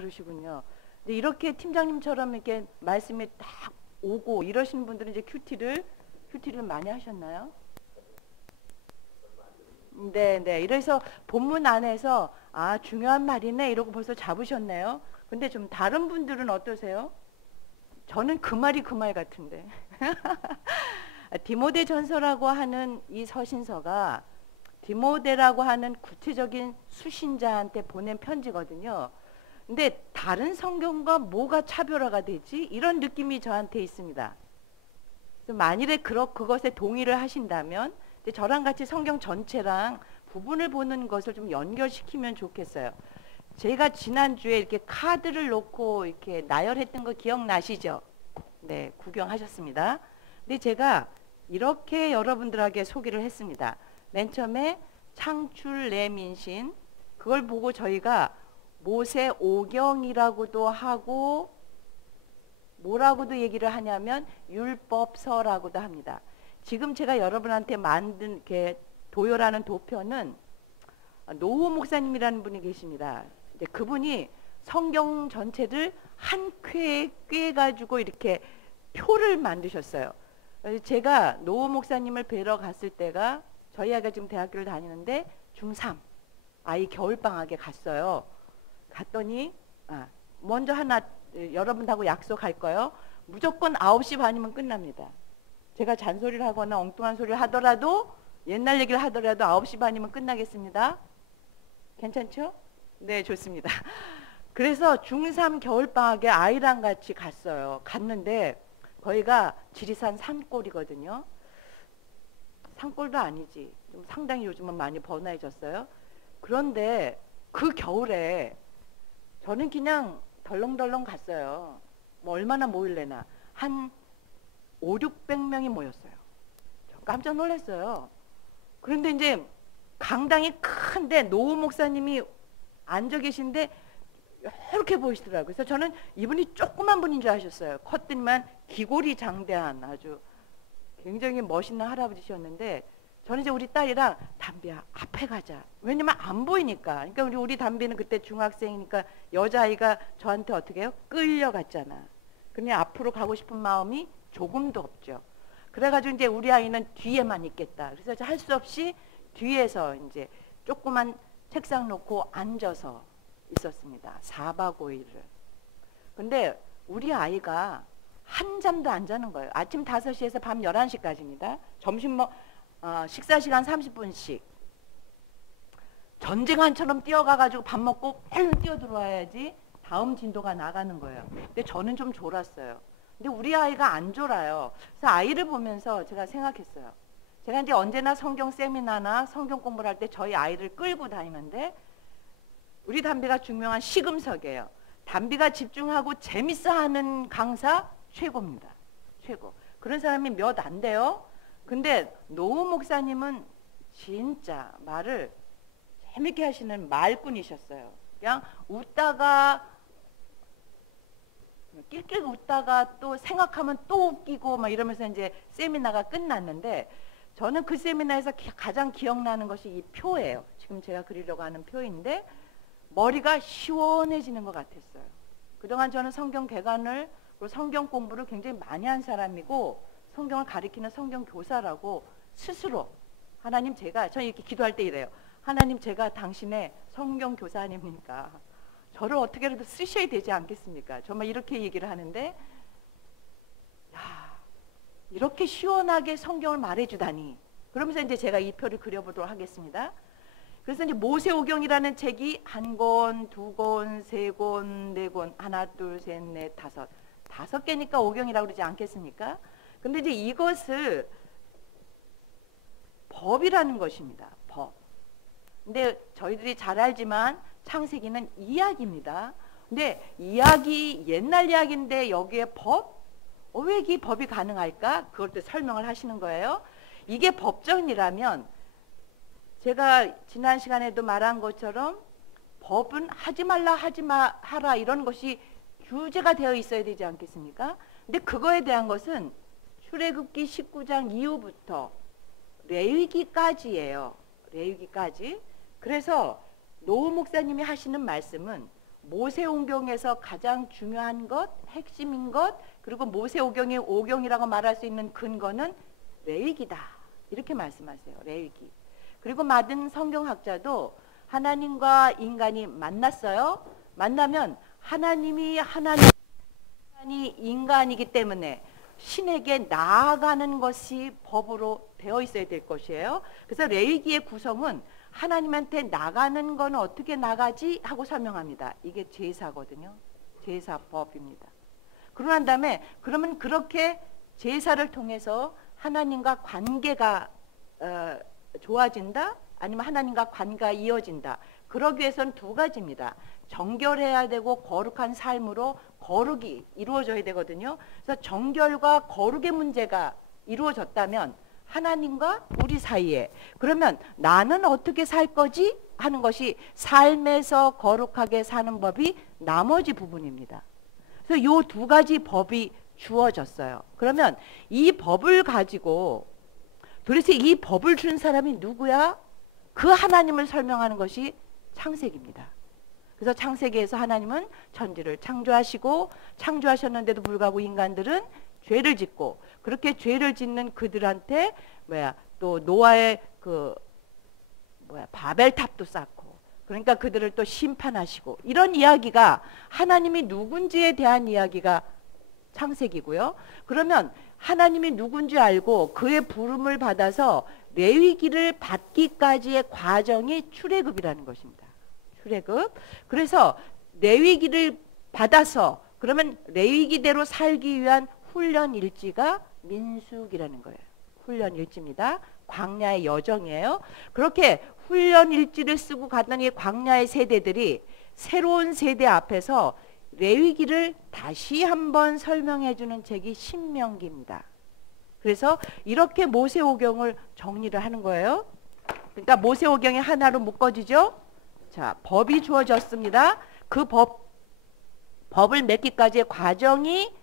그러시군요. 근데 이렇게 팀장님처럼 이렇게 말씀이 딱 오고 이러시는 분들은 이제 큐티를 많이 하셨나요? 네. 이래서 본문 안에서 아, 중요한 말이네 이러고 벌써 잡으셨네요. 근데 좀 다른 분들은 어떠세요? 저는 그 말이 그 말 같은데. 디모데 전서라고 하는 이 서신서가 디모데라고 하는 구체적인 수신자한테 보낸 편지거든요. 근데 다른 성경과 뭐가 차별화가 되지? 이런 느낌이 저한테 있습니다. 만일에 그것에 동의를 하신다면 저랑 같이 성경 전체랑 부분을 보는 것을 좀 연결시키면 좋겠어요. 제가 지난주에 이렇게 카드를 놓고 이렇게 나열했던 거 기억나시죠? 네, 구경하셨습니다. 근데 제가 이렇게 여러분들에게 소개를 했습니다. 맨 처음에 창출 내 민신, 그걸 보고 저희가 모세 오경이라고도 하고 뭐라고도 얘기를 하냐면 율법서라고도 합니다. 지금 제가 여러분한테 만든 이렇게 도요라는 도표는 노후 목사님이라는 분이 계십니다. 그분이 성경 전체를 한 쾌에 꿰가지고 이렇게 표를 만드셨어요. 제가 노후 목사님을 뵈러 갔을 때가 저희 아이가 지금 대학교를 다니는데 중3 아이 겨울방학에 갔어요. 갔더니 먼저 하나 여러분하고 약속할 거예요. 무조건 9시 반이면 끝납니다. 제가 잔소리를 하거나 엉뚱한 소리를 하더라도 옛날 얘기를 하더라도 9시 반이면 끝나겠습니다. 괜찮죠? 네, 좋습니다. 그래서 중3 겨울방학에 아이랑 같이 갔어요. 갔는데 거기가 지리산 산골이거든요. 산골도 아니지. 좀 상당히 요즘은 많이 번화해졌어요. 그런데 그 겨울에 저는 그냥 덜렁덜렁 갔어요. 뭐 얼마나 모일래나. 한 5, 600명이 모였어요. 깜짝 놀랐어요. 그런데 이제 강당이 큰데 노후 목사님이 앉아 계신데 이렇게 보이시더라고요. 그래서 저는 이분이 조그만 분인 줄 아셨어요. 컸더니만 기골이 장대한 아주 굉장히 멋있는 할아버지셨는데 저는 이제 우리 딸이랑 담비야 앞에 가자. 왜냐면 안 보이니까. 그러니까 우리 담비는 그때 중학생이니까 여자아이가 저한테 어떻게 해요? 끌려갔잖아. 그냥 앞으로 가고 싶은 마음이 조금도 없죠. 그래가지고 이제 우리 아이는 뒤에만 있겠다. 그래서 할 수 없이 뒤에서 이제 조그만 책상 놓고 앉아서 있었습니다. 4박 5일을. 근데 우리 아이가 한 잠도 안 자는 거예요. 아침 5시에서 밤 11시까지입니다. 점심 식사 시간 30분씩. 전쟁한처럼 뛰어가가지고 밥 먹고 얼른 뛰어 들어와야지 다음 진도가 나가는 거예요. 근데 저는 좀 졸았어요. 근데 우리 아이가 안 졸아요. 그래서 아이를 보면서 제가 생각했어요. 제가 이제 언제나 성경 세미나나 성경 공부를 할 때 저희 아이를 끌고 다니는데 우리 담비가 중요한 시금석이에요. 담비가 집중하고 재밌어하는 강사 최고입니다. 최고. 그런 사람이 몇 안 돼요. 근데 노후 목사님은 진짜 말을 재밌게 하시는 말꾼이셨어요. 그냥 웃다가 낄낄 웃다가 또 생각하면 또 웃기고 막 이러면서 이제 세미나가 끝났는데 저는 그 세미나에서 가장 기억나는 것이 이 표예요. 지금 제가 그리려고 하는 표인데 머리가 시원해지는 것 같았어요. 그동안 저는 성경 개관을 그리고 성경 공부를 굉장히 많이 한 사람이고 성경을 가리키는 성경 교사라고 스스로 하나님 저는 이렇게 기도할 때 이래요. 하나님 제가 당신의 성경 교사 아닙니까? 저를 어떻게라도 쓰셔야 되지 않겠습니까? 정말 이렇게 얘기를 하는데 야, 이렇게 시원하게 성경을 말해주다니. 그러면서 이제 제가 이 표를 그려보도록 하겠습니다. 그래서 이제 모세오경이라는 책이 1권, 2권, 3권, 4권, 하나, 둘, 셋, 넷, 다섯 개니까 오경이라고 그러지 않겠습니까? 근데 이제 이것을 법이라는 것입니다. 법. 근데 저희들이 잘 알지만 창세기는 이야기입니다. 근데 이야기, 옛날 이야기인데 여기에 법? 왜 이 법이 가능할까? 그걸 또 설명을 하시는 거예요. 이게 법전이라면 제가 지난 시간에도 말한 것처럼 법은 하지 말라 하라 이런 것이 규제가 되어 있어야 되지 않겠습니까? 근데 그거에 대한 것은 출애굽기 19장 이후부터 레위기까지예요. 레위기까지. 그래서 노후 목사님이 하시는 말씀은 모세오경에서 가장 중요한 것, 핵심인 것, 그리고 모세오경의 오경이라고 말할 수 있는 근거는 레위기다. 이렇게 말씀하세요. 레위기. 그리고 많은 성경학자도 하나님과 인간이 만났어요. 만나면 하나님이 인간이기 때문에 신에게 나아가는 것이 법으로 되어 있어야 될 것이에요. 그래서 레위기의 구성은 하나님한테 나가는 건 어떻게 나가지 하고 설명합니다. 이게 제사거든요. 제사법입니다. 그러고 난 다음에 그러면 그렇게 제사를 통해서 하나님과 관계가 좋아진다? 아니면 하나님과 관계가 이어진다? 그러기 위해서는 두 가지입니다. 정결해야 되고 거룩한 삶으로 거룩이 이루어져야 되거든요. 그래서 정결과 거룩의 문제가 이루어졌다면 하나님과 우리 사이에, 그러면 나는 어떻게 살 거지 하는 것이 삶에서 거룩하게 사는 법이 나머지 부분입니다. 그래서 이 두 가지 법이 주어졌어요. 그러면 이 법을 가지고 도대체 이 법을 준 사람이 누구야? 그 하나님을 설명하는 것이 창세기입니다. 그래서 창세기에서 하나님은 천지를 창조하시고, 창조하셨는데도 불구하고 인간들은 죄를 짓고, 그렇게 죄를 짓는 그들한테 또 노아의 바벨탑도 쌓고, 그러니까 그들을 또 심판하시고, 이런 이야기가 하나님이 누군지에 대한 이야기가 창세기고요. 그러면 하나님이 누군지 알고 그의 부름을 받아서 레위기를 받기까지의 과정이 출애굽이라는 것입니다. 출애굽. 그래서 레위기를 받아서 그러면 레위기대로 살기 위한 훈련 일지가 민수기라는 거예요. 훈련 일지입니다. 광야의 여정이에요. 그렇게 훈련 일지를 쓰고 갔던 이 광야의 세대들이 새로운 세대 앞에서 레위기를 다시 한번 설명해 주는 책이 신명기입니다. 그래서 이렇게 모세오경을 정리를 하는 거예요. 그러니까 모세오경이 하나로 묶어지죠. 자, 법이 주어졌습니다. 그 법을 맺기까지의 과정이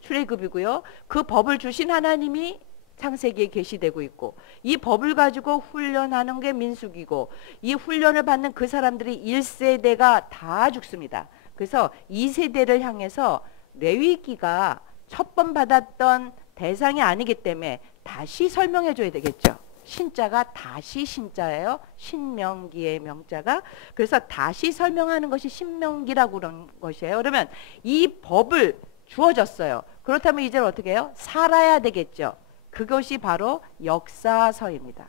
출애굽이고요. 그 법을 주신 하나님이 창세기에 계시되고 있고, 이 법을 가지고 훈련하는 게 민수기고, 이 훈련을 받는 그 사람들이 1세대가 다 죽습니다. 그래서 2세대를 향해서 레위기가 첫 번 받았던 대상이 아니기 때문에 다시 설명해 줘야 되겠죠. 신자가 다시 신자예요. 신명기의 명자가. 그래서 다시 설명하는 것이 신명기라고 그런 것이에요. 그러면 이 법을 주어졌어요. 그렇다면 이제 어떻게 해요? 살아야 되겠죠. 그것이 바로 역사서입니다.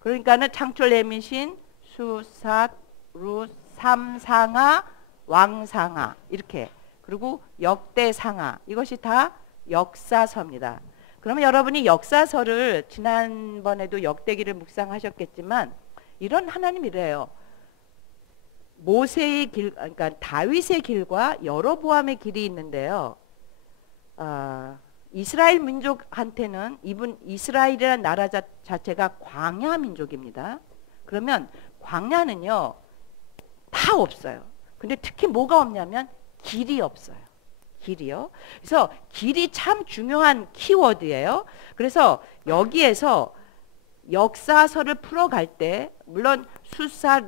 그러니까는 창출, 내민신, 수삿, 룻, 삼상하, 왕상하 이렇게, 그리고 역대상하, 이것이 다 역사서입니다. 그러면 여러분이 역사서를 지난번에도 역대기를 묵상하셨겠지만 이런 하나님이래요. 모세의 길, 그러니까 다윗의 길과 여로보암의 길이 있는데요. 이스라엘 민족한테는 이스라엘이라는 나라 자체가 광야 민족입니다. 그러면 광야는요 다 없어요. 근데 특히 뭐가 없냐면 길이 없어요. 길이요. 그래서 길이 참 중요한 키워드예요. 그래서 여기에서 역사서를 풀어갈 때 물론 수사,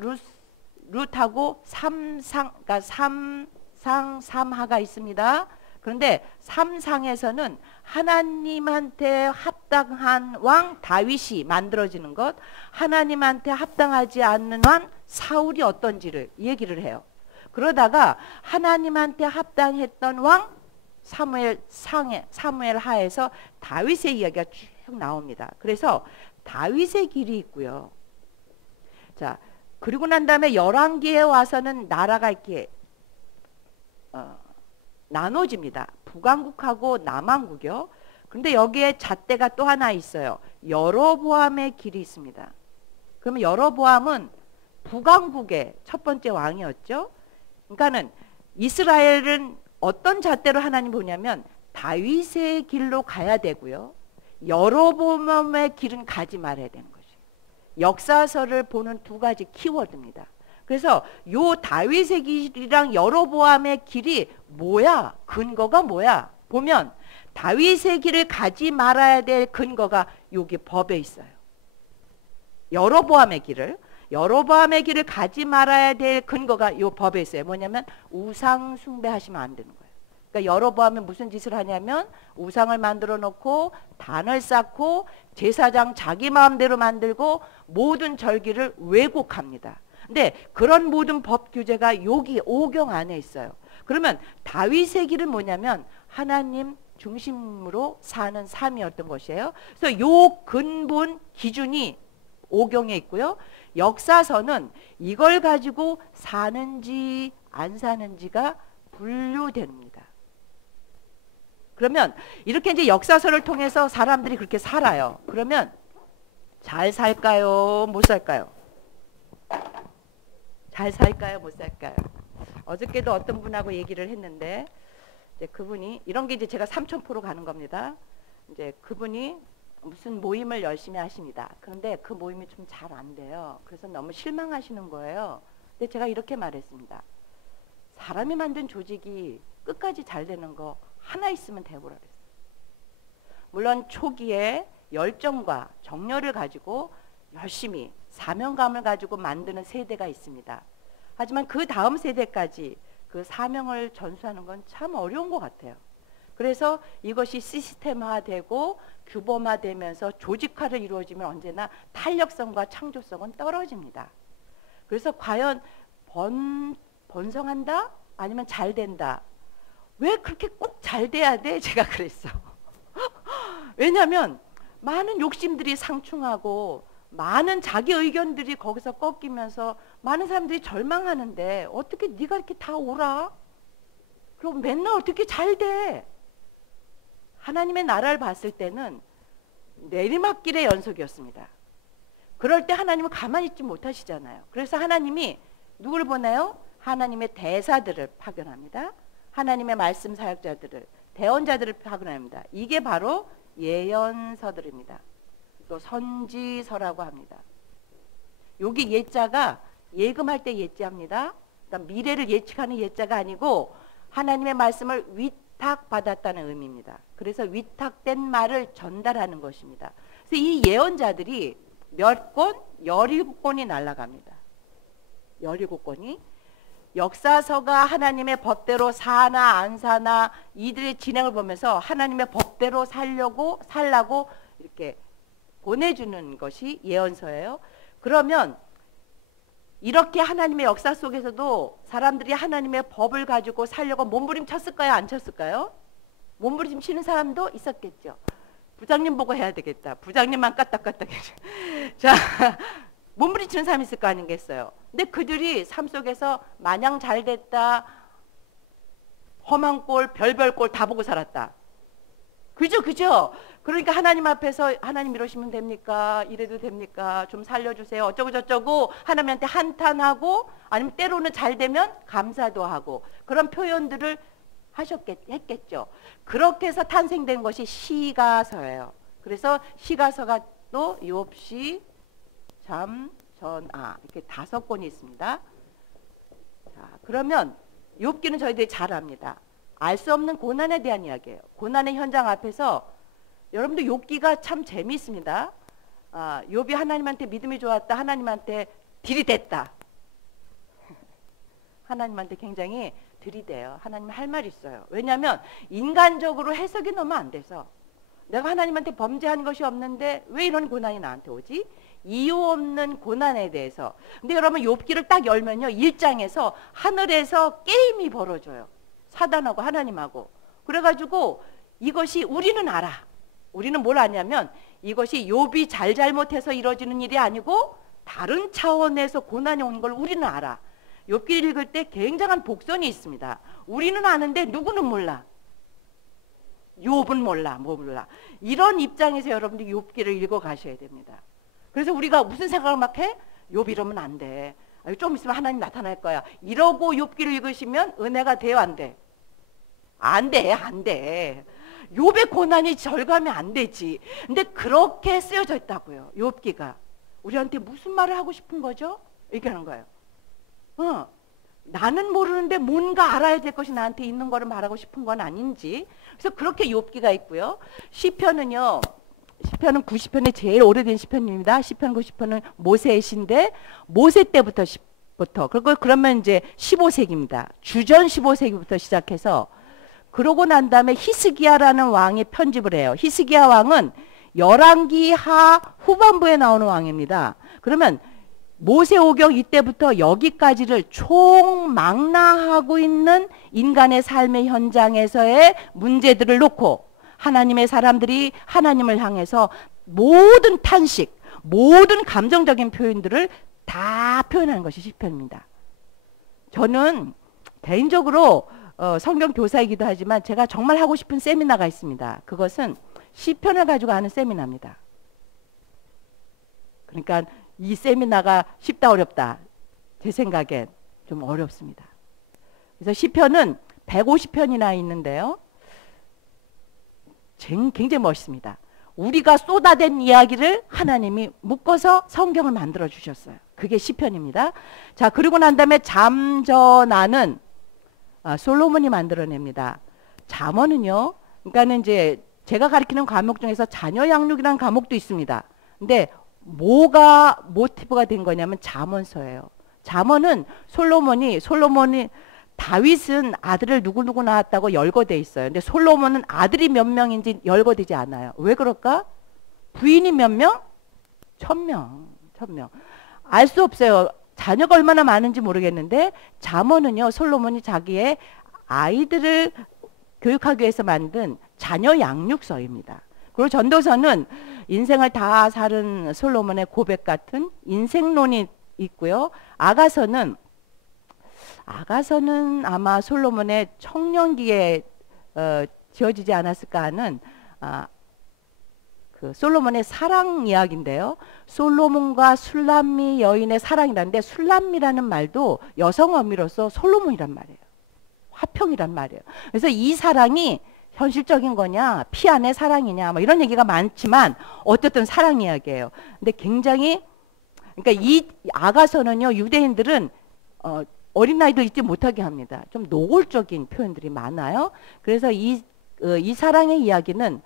룻하고 그러니까 삼상하가 있습니다. 그런데 삼상에서는 하나님한테 합당한 왕 다윗이 만들어지는 것, 하나님한테 합당하지 않는 왕 사울이 어떤지를 얘기를 해요. 그러다가 하나님한테 합당했던 왕 사무엘 하에서 다윗의 이야기가 쭉 나옵니다. 그래서 다윗의 길이 있고요. 자, 그리고 난 다음에 열왕기에 와서는 나라가 이렇게 나눠집니다. 북왕국하고 남왕국이요. 그런데 여기에 잣대가 또 하나 있어요. 여로보암의 길이 있습니다. 그러면 여로보암은 북왕국의 첫 번째 왕이었죠. 그러니까는 이스라엘은 어떤 잣대로 하나님 보냐면 다윗의 길로 가야 되고요. 여로보암의 길은 가지 말아야 되는 것이에요. 역사서를 보는 두 가지 키워드입니다. 그래서 요 다윗의 길이랑 여로보암의 길이 뭐야? 근거가 뭐야? 보면 다윗의 길을 가지 말아야 될 근거가 여기 법에 있어요. 여로보암의 길을. 여로보암의 길을 가지 말아야 될 근거가 이 법에 있어요. 뭐냐면 우상 숭배하시면 안 되는 거예요. 그러니까 여로보암이 무슨 짓을 하냐면 우상을 만들어 놓고 단을 쌓고 제사장 자기 마음대로 만들고 모든 절기를 왜곡합니다. 근데 그런 모든 법 규제가 여기 5경 안에 있어요. 그러면 다윗의 길은 뭐냐면 하나님 중심으로 사는 삶이었던 것이에요. 그래서 요 근본 기준이 5경에 있고요. 역사서는 이걸 가지고 사는지 안 사는지가 분류됩니다. 그러면 이렇게 이제 역사서를 통해서 사람들이 그렇게 살아요. 그러면 잘 살까요? 못 살까요? 잘 살까요? 못 살까요? 어저께도 어떤 분하고 얘기를 했는데 이제 그분이 이런 게 이제 제가 삼천포로 가는 겁니다. 이제 그분이 무슨 모임을 열심히 하십니다. 그런데 그 모임이 좀 잘 안 돼요. 그래서 너무 실망하시는 거예요. 근데 제가 이렇게 말했습니다. 사람이 만든 조직이 끝까지 잘 되는 거 하나 있으면 되고라 그랬어요. 물론 초기에 열정과 정열을 가지고 열심히 사명감을 가지고 만드는 세대가 있습니다. 하지만 그 다음 세대까지 그 사명을 전수하는 건 참 어려운 것 같아요. 그래서 이것이 시스템화되고 규범화되면서 조직화를 이루어지면 언제나 탄력성과 창조성은 떨어집니다. 그래서 과연 번성한다? 아니면 잘 된다? 왜 그렇게 꼭 잘 돼야 돼? 제가 그랬어. 왜냐하면 많은 욕심들이 상충하고 많은 자기 의견들이 거기서 꺾이면서 많은 사람들이 절망하는데 어떻게 네가 이렇게 다 오라? 그럼 맨날 어떻게 잘 돼? 하나님의 나라를 봤을 때는 내리막길의 연속이었습니다. 그럴 때 하나님은 가만히 있지 못하시잖아요. 그래서 하나님이 누구를 보내요? 하나님의 대사들을 파견합니다. 하나님의 말씀 사역자들을, 대언자들을 파견합니다. 이게 바로 예언서들입니다. 또 선지서라고 합니다. 여기 예자가 예금할 때 예자입니다. 그러니까 미래를 예측하는 예자가 아니고 하나님의 말씀을 위탁받았다는 의미입니다. 그래서 위탁된 말을 전달하는 것입니다. 그래서 이 예언자들이 몇 권? 17권이 날아갑니다. 17권이. 역사서가 하나님의 법대로 사나 안 사나 이들의 진행을 보면서 하나님의 법대로 살라고 이렇게 보내주는 것이 예언서예요. 그러면 이렇게 하나님의 역사 속에서도 사람들이 하나님의 법을 가지고 살려고 몸부림쳤을까요? 안 쳤을까요? 몸부림 치는 사람도 있었겠죠. 부장님 보고 해야 되겠다. 부장님만 까딱까딱 해줘. 자, 몸부림치는 사람이 있을 거 아니겠어요. 근데 그들이 삶 속에서 마냥 잘 됐다. 험한 꼴, 별별 꼴 다 보고 살았다. 그죠, 그죠? 그러니까 하나님 앞에서 하나님 이러시면 됩니까? 이래도 됩니까? 좀 살려주세요. 어쩌고 저쩌고 하나님한테 한탄하고 아니면 때로는 잘 되면 감사도 하고 그런 표현들을 했겠죠. 그렇게 해서 탄생된 것이 시가서예요. 그래서 시가서가 또 욥시, 잠, 전아 이렇게 5권이 있습니다. 자, 그러면 욥기는 저희들이 잘 압니다. 알 수 없는 고난에 대한 이야기예요. 고난의 현장 앞에서 여러분들 욥기가 참 재미있습니다. 욥이 하나님한테 믿음이 좋았다. 하나님한테 들이댔다. 하나님한테 굉장히 들이대요. 하나님 할 말이 있어요. 왜냐하면 인간적으로 해석이 너무 안 돼서 내가 하나님한테 범죄한 것이 없는데 왜 이런 고난이 나한테 오지? 이유 없는 고난에 대해서. 근데 여러분 욥기를 딱 열면요. 1장에서 하늘에서 게임이 벌어져요. 사단하고 하나님하고. 그래가지고 이것이 우리는 알아. 우리는 뭘 아냐면 이것이 욥이 잘못해서 이루어지는 일이 아니고 다른 차원에서 고난이 온 걸 우리는 알아. 욥기를 읽을 때 굉장한 복선이 있습니다. 우리는 아는데 누구는 몰라. 욥은 몰라. 뭐 몰라. 이런 입장에서 여러분들이 욥기를 읽어 가셔야 됩니다. 그래서 우리가 무슨 생각을 막 해? 욥 이러면 안 돼. 좀 있으면 하나님 나타날 거야. 이러고 욥기를 읽으시면 은혜가 돼요, 안 돼? 안 돼, 안 돼. 욥의 고난이 절감이 안 되지. 근데 그렇게 쓰여져 있다고요. 욥기가. 우리한테 무슨 말을 하고 싶은 거죠? 얘기하는 거예요. 나는 모르는데 뭔가 알아야 될 것이 나한테 있는 거를 말하고 싶은 건 아닌지. 그래서 그렇게 욥기가 있고요. 시편은요. 시편은 90편이 제일 오래된 시편입니다. 시편 90편은 모세의 시인데 모세 때부터 그러면 이제 15세기입니다. 주전 15세기부터 시작해서 그러고 난 다음에 히스기야라는 왕이 편집을 해요. 히스기야 왕은 열왕기 하 후반부에 나오는 왕입니다. 그러면 모세오경 이때부터 여기까지를 총망라하고 있는 인간의 삶의 현장에서의 문제들을 놓고 하나님의 사람들이 하나님을 향해서 모든 탄식, 모든 감정적인 표현들을 다 표현하는 것이 시편입니다. 저는 개인적으로 성경 교사이기도 하지만 제가 정말 하고 싶은 세미나가 있습니다. 그것은 시편을 가지고 하는 세미나입니다. 그러니까 이 세미나가 쉽다 어렵다 제 생각엔 좀 어렵습니다. 그래서 시편은 150편이나 있는데요. 굉장히 멋있습니다. 우리가 쏟아낸 이야기를 하나님이 묶어서 성경을 만들어 주셨어요. 그게 시편입니다. 자, 그리고 난 다음에 잠전하는 솔로몬이 만들어냅니다. 잠언은요. 그러니까는 이제 제가 가르치는 과목 중에서 자녀 양육이라는 과목도 있습니다. 근데 뭐가 모티브가 된 거냐면 잠언서예요. 잠언은 솔로몬이 다윗은 아들을 누구누구 낳았다고 열거돼 있어요. 근데 솔로몬은 아들이 몇 명인지 열거되지 않아요. 왜 그럴까? 부인이 몇 명? 1000명. 알 수 없어요. 자녀가 얼마나 많은지 모르겠는데 잠언은요. 솔로몬이 자기의 아이들을 교육하기 위해서 만든 자녀 양육서입니다. 그리고 전도서는 인생을 다 살은 솔로몬의 고백 같은 인생론이 있고요. 아가서는 아마 솔로몬의 청년기에 지어지지 않았을까 하는 그 솔로몬의 사랑 이야기인데요. 솔로몬과 술람미 여인의 사랑이라는데 술람미라는 말도 여성 어미로서 솔로몬이란 말이에요. 화평이란 말이에요. 그래서 이 사랑이 현실적인 거냐 피 안의 사랑이냐 뭐 이런 얘기가 많지만 어쨌든 사랑 이야기예요. 근데 굉장히 그러니까 이 아가서는요 유대인들은 어린아이도 잊지 못하게 합니다. 좀 노골적인 표현들이 많아요. 그래서 이 사랑의 이야기는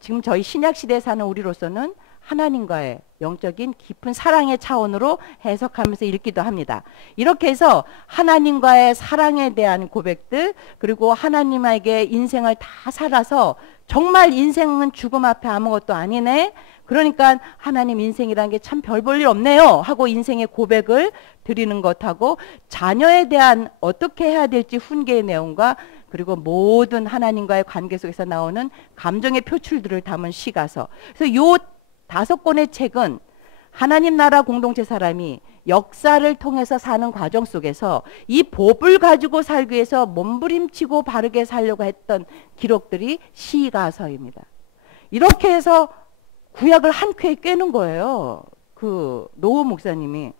지금 저희 신약시대에 사는 우리로서는 하나님과의 영적인 깊은 사랑의 차원으로 해석하면서 읽기도 합니다. 이렇게 해서 하나님과의 사랑에 대한 고백들 그리고 하나님에게 인생을 다 살아서 정말 인생은 죽음 앞에 아무것도 아니네. 그러니까 하나님 인생이라는 게 참 별 볼 일 없네요 하고 인생의 고백을 드리는 것하고 자녀에 대한 어떻게 해야 될지 훈계의 내용과 그리고 모든 하나님과의 관계 속에서 나오는 감정의 표출들을 담은 시가서. 그래서 요 5권의 책은 하나님 나라 공동체 사람이 역사를 통해서 사는 과정 속에서 이 법을 가지고 살기 위해서 몸부림치고 바르게 살려고 했던 기록들이 시가서입니다. 이렇게 해서 구약을 한 쾌에 꿰는 거예요. 그 노후 목사님이.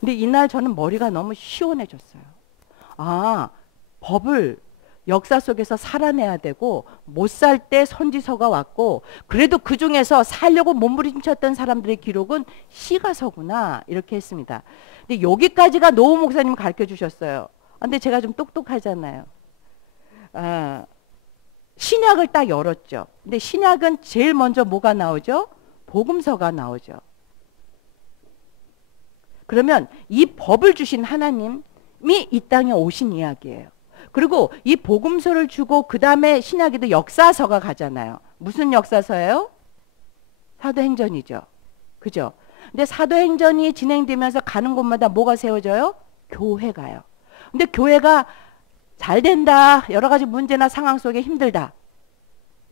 근데 이날 저는 머리가 너무 시원해졌어요. 아, 법을 역사 속에서 살아내야 되고 못 살 때 선지서가 왔고 그래도 그 중에서 살려고 몸부림쳤던 사람들의 기록은 시가서구나 이렇게 했습니다. 근데 여기까지가 노후 목사님 가르쳐 주셨어요. 근데 제가 좀 똑똑하잖아요. 신약을 딱 열었죠. 근데 신약은 제일 먼저 뭐가 나오죠? 복음서가 나오죠. 그러면 이 법을 주신 하나님이 이 땅에 오신 이야기예요. 그리고 이 복음서를 주고 그 다음에 신약에도 역사서가 가잖아요. 무슨 역사서예요? 사도행전이죠. 그죠? 근데 사도행전이 진행되면서 가는 곳마다 뭐가 세워져요? 교회가요. 근데 교회가 잘 된다. 여러 가지 문제나 상황 속에 힘들다.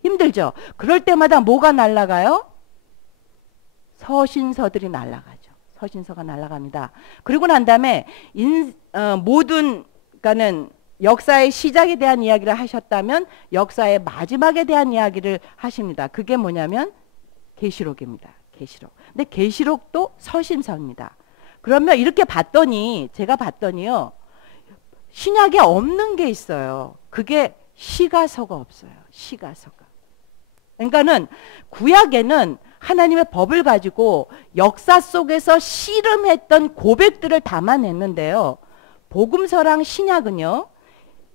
힘들죠? 그럴 때마다 뭐가 날아가요? 서신서들이 날아가죠. 서신서가 날아갑니다. 그리고 난 다음에 그러니까는 역사의 시작에 대한 이야기를 하셨다면 역사의 마지막에 대한 이야기를 하십니다. 그게 뭐냐면 계시록입니다. 계시록. 근데 계시록도 서신서입니다. 그러면 이렇게 제가 봤더니요. 신약에 없는 게 있어요. 그게 시가서가 없어요. 시가서가. 그러니까는 구약에는 하나님의 법을 가지고 역사 속에서 씨름했던 고백들을 담아냈는데요. 복음서랑 신약은요.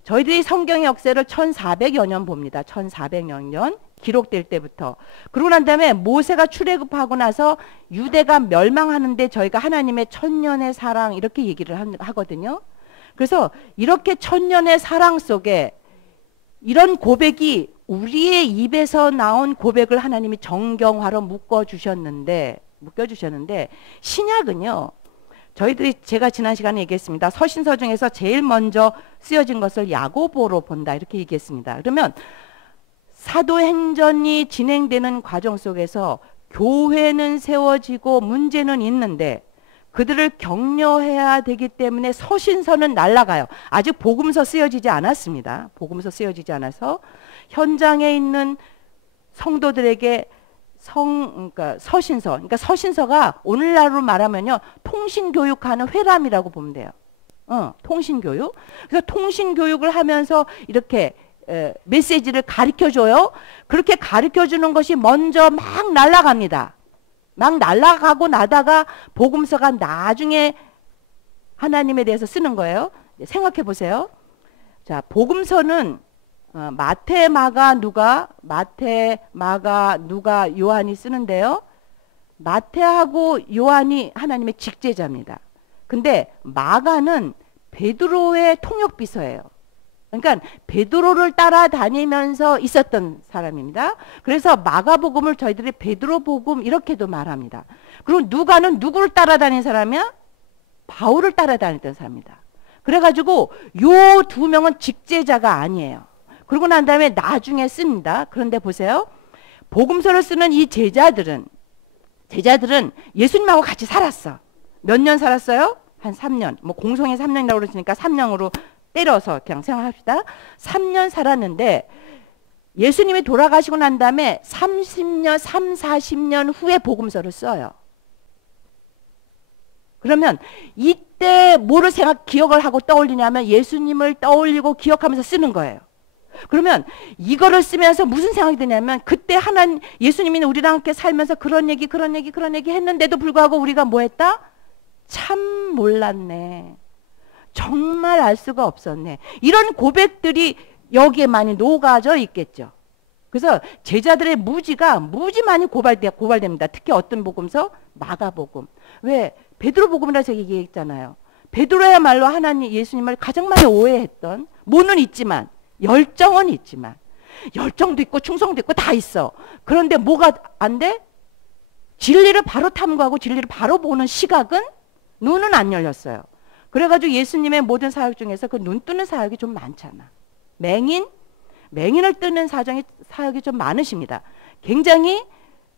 저희들이 성경의 역사를 1400여 년 봅니다. 1400여 년 기록될 때부터. 그러고 난 다음에 모세가 출애굽하고 나서 유대가 멸망하는데 저희가 하나님의 천년의 사랑 이렇게 얘기를 하거든요. 그래서 이렇게 천년의 사랑 속에 이런 고백이 우리의 입에서 나온 고백을 하나님이 정경화로 묶어주셨는데 신약은요. 저희들이 제가 지난 시간에 얘기했습니다. 서신서 중에서 제일 먼저 쓰여진 것을 야고보로 본다 이렇게 얘기했습니다. 그러면 사도행전이 진행되는 과정 속에서 교회는 세워지고 문제는 있는데 그들을 격려해야 되기 때문에 서신서는 날아가요. 아직 복음서 쓰여지지 않았습니다. 복음서 쓰여지지 않아서 현장에 있는 성도들에게 그러니까 서신서가 오늘날로 말하면요. 통신교육하는 회람이라고 보면 돼요. 통신교육. 그래서 통신교육을 하면서 이렇게 메시지를 가르쳐줘요. 그렇게 가르쳐주는 것이 먼저 막 날아갑니다. 막 날아가고 나다가 복음서가 나중에 하나님에 대해서 쓰는 거예요. 생각해 보세요. 자, 복음서는 마태, 마가, 누가, 요한이 쓰는데요. 마태하고 요한이 하나님의 직제자입니다. 근데 마가는 베드로의 통역비서예요. 그러니까 베드로를 따라다니면서 있었던 사람입니다. 그래서 마가복음을 저희들이 베드로복음 이렇게도 말합니다. 그리고 누가는 누구를 따라다닌 사람이야? 바울을 따라다녔던 사람입니다. 그래가지고 요 두 명은 직제자가 아니에요. 그러고 난 다음에 나중에 씁니다. 그런데 보세요. 복음서를 쓰는 이 제자들은 예수님하고 같이 살았어. 몇 년 살았어요? 한 3년. 뭐 공송에 3년이라고 그러시니까 3년으로 때려서 그냥 생각합시다. 3년 살았는데 예수님이 돌아가시고 난 다음에 40년 후에 복음서를 써요. 그러면 이때 뭐를 기억을 하고 떠올리냐면 예수님을 떠올리고 기억하면서 쓰는 거예요. 그러면 이거를 쓰면서 무슨 생각이 드냐면 그때 예수님이 우리랑 함께 살면서 그런 얘기 했는데도 불구하고 우리가 뭐 했다? 참 몰랐네. 정말 알 수가 없었네. 이런 고백들이 여기에 많이 녹아져 있겠죠. 그래서 제자들의 무지 많이 고발됩니다. 특히 어떤 복음서? 마가복음. 왜? 베드로복음이라 제가 얘기했잖아요. 베드로야말로 예수님을 가장 많이 오해했던, 뭐는 있지만, 열정은 있지만, 열정도 있고 충성도 있고 다 있어. 그런데 뭐가 안 돼? 진리를 바로 탐구하고 진리를 바로 보는 시각은 눈은 안 열렸어요. 그래가지고 예수님의 모든 사역 중에서 그 눈 뜨는 사역이 좀 많잖아. 맹인을 뜨는 사역이 좀 많으십니다. 굉장히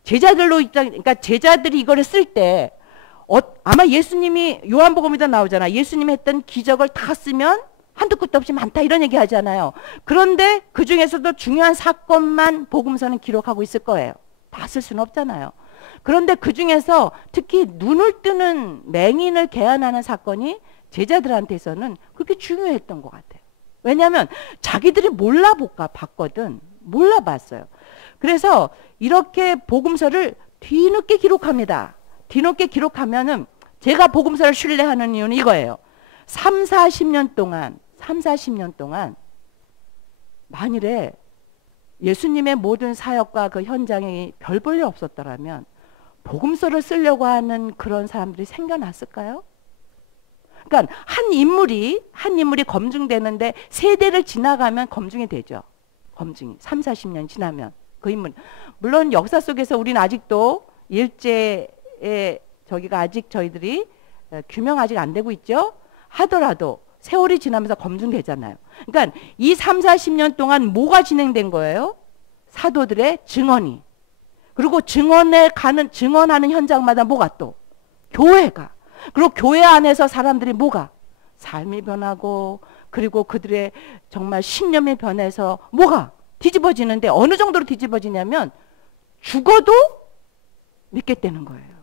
그러니까 제자들이 이거를 쓸 때 아마 예수님이 요한복음에도 나오잖아. 예수님이 했던 기적을 다 쓰면 한두 끝도 없이 많다 이런 얘기 하잖아요. 그런데 그 중에서도 중요한 사건만 복음서는 기록하고 있을 거예요. 다 쓸 수는 없잖아요. 그런데 그 중에서 특히 눈을 뜨는 맹인을 개안하는 사건이 제자들한테서는 그렇게 중요했던 것 같아요. 왜냐하면 자기들이 봤거든. 몰라봤어요. 그래서 이렇게 복음서를 뒤늦게 기록합니다. 뒤늦게 기록하면은 제가 복음서를 신뢰하는 이유는 이거예요. 40년 동안 만일에 예수님의 모든 사역과 그 현장에 별 볼 일 없었더라면 복음서를 쓰려고 하는 그런 사람들이 생겨났을까요? 그러니까 한 인물이 검증되는데 세대를 지나가면 검증이 되죠. 40년 지나면 그 인물. 물론 역사 속에서 우리는 아직도 일제의 저기가 아직 저희들이 규명 아직 안 되고 있죠. 하더라도 세월이 지나면서 검증되잖아요. 그러니까 이 40년 동안 뭐가 진행된 거예요? 사도들의 증언이. 그리고 증언하는 현장마다 뭐가 또? 교회가. 그리고 교회 안에서 사람들이 뭐가? 삶이 변하고 그리고 그들의 정말 신념이 변해서 뭐가? 뒤집어지는데 어느 정도로 뒤집어지냐면 죽어도 믿겠다는 거예요.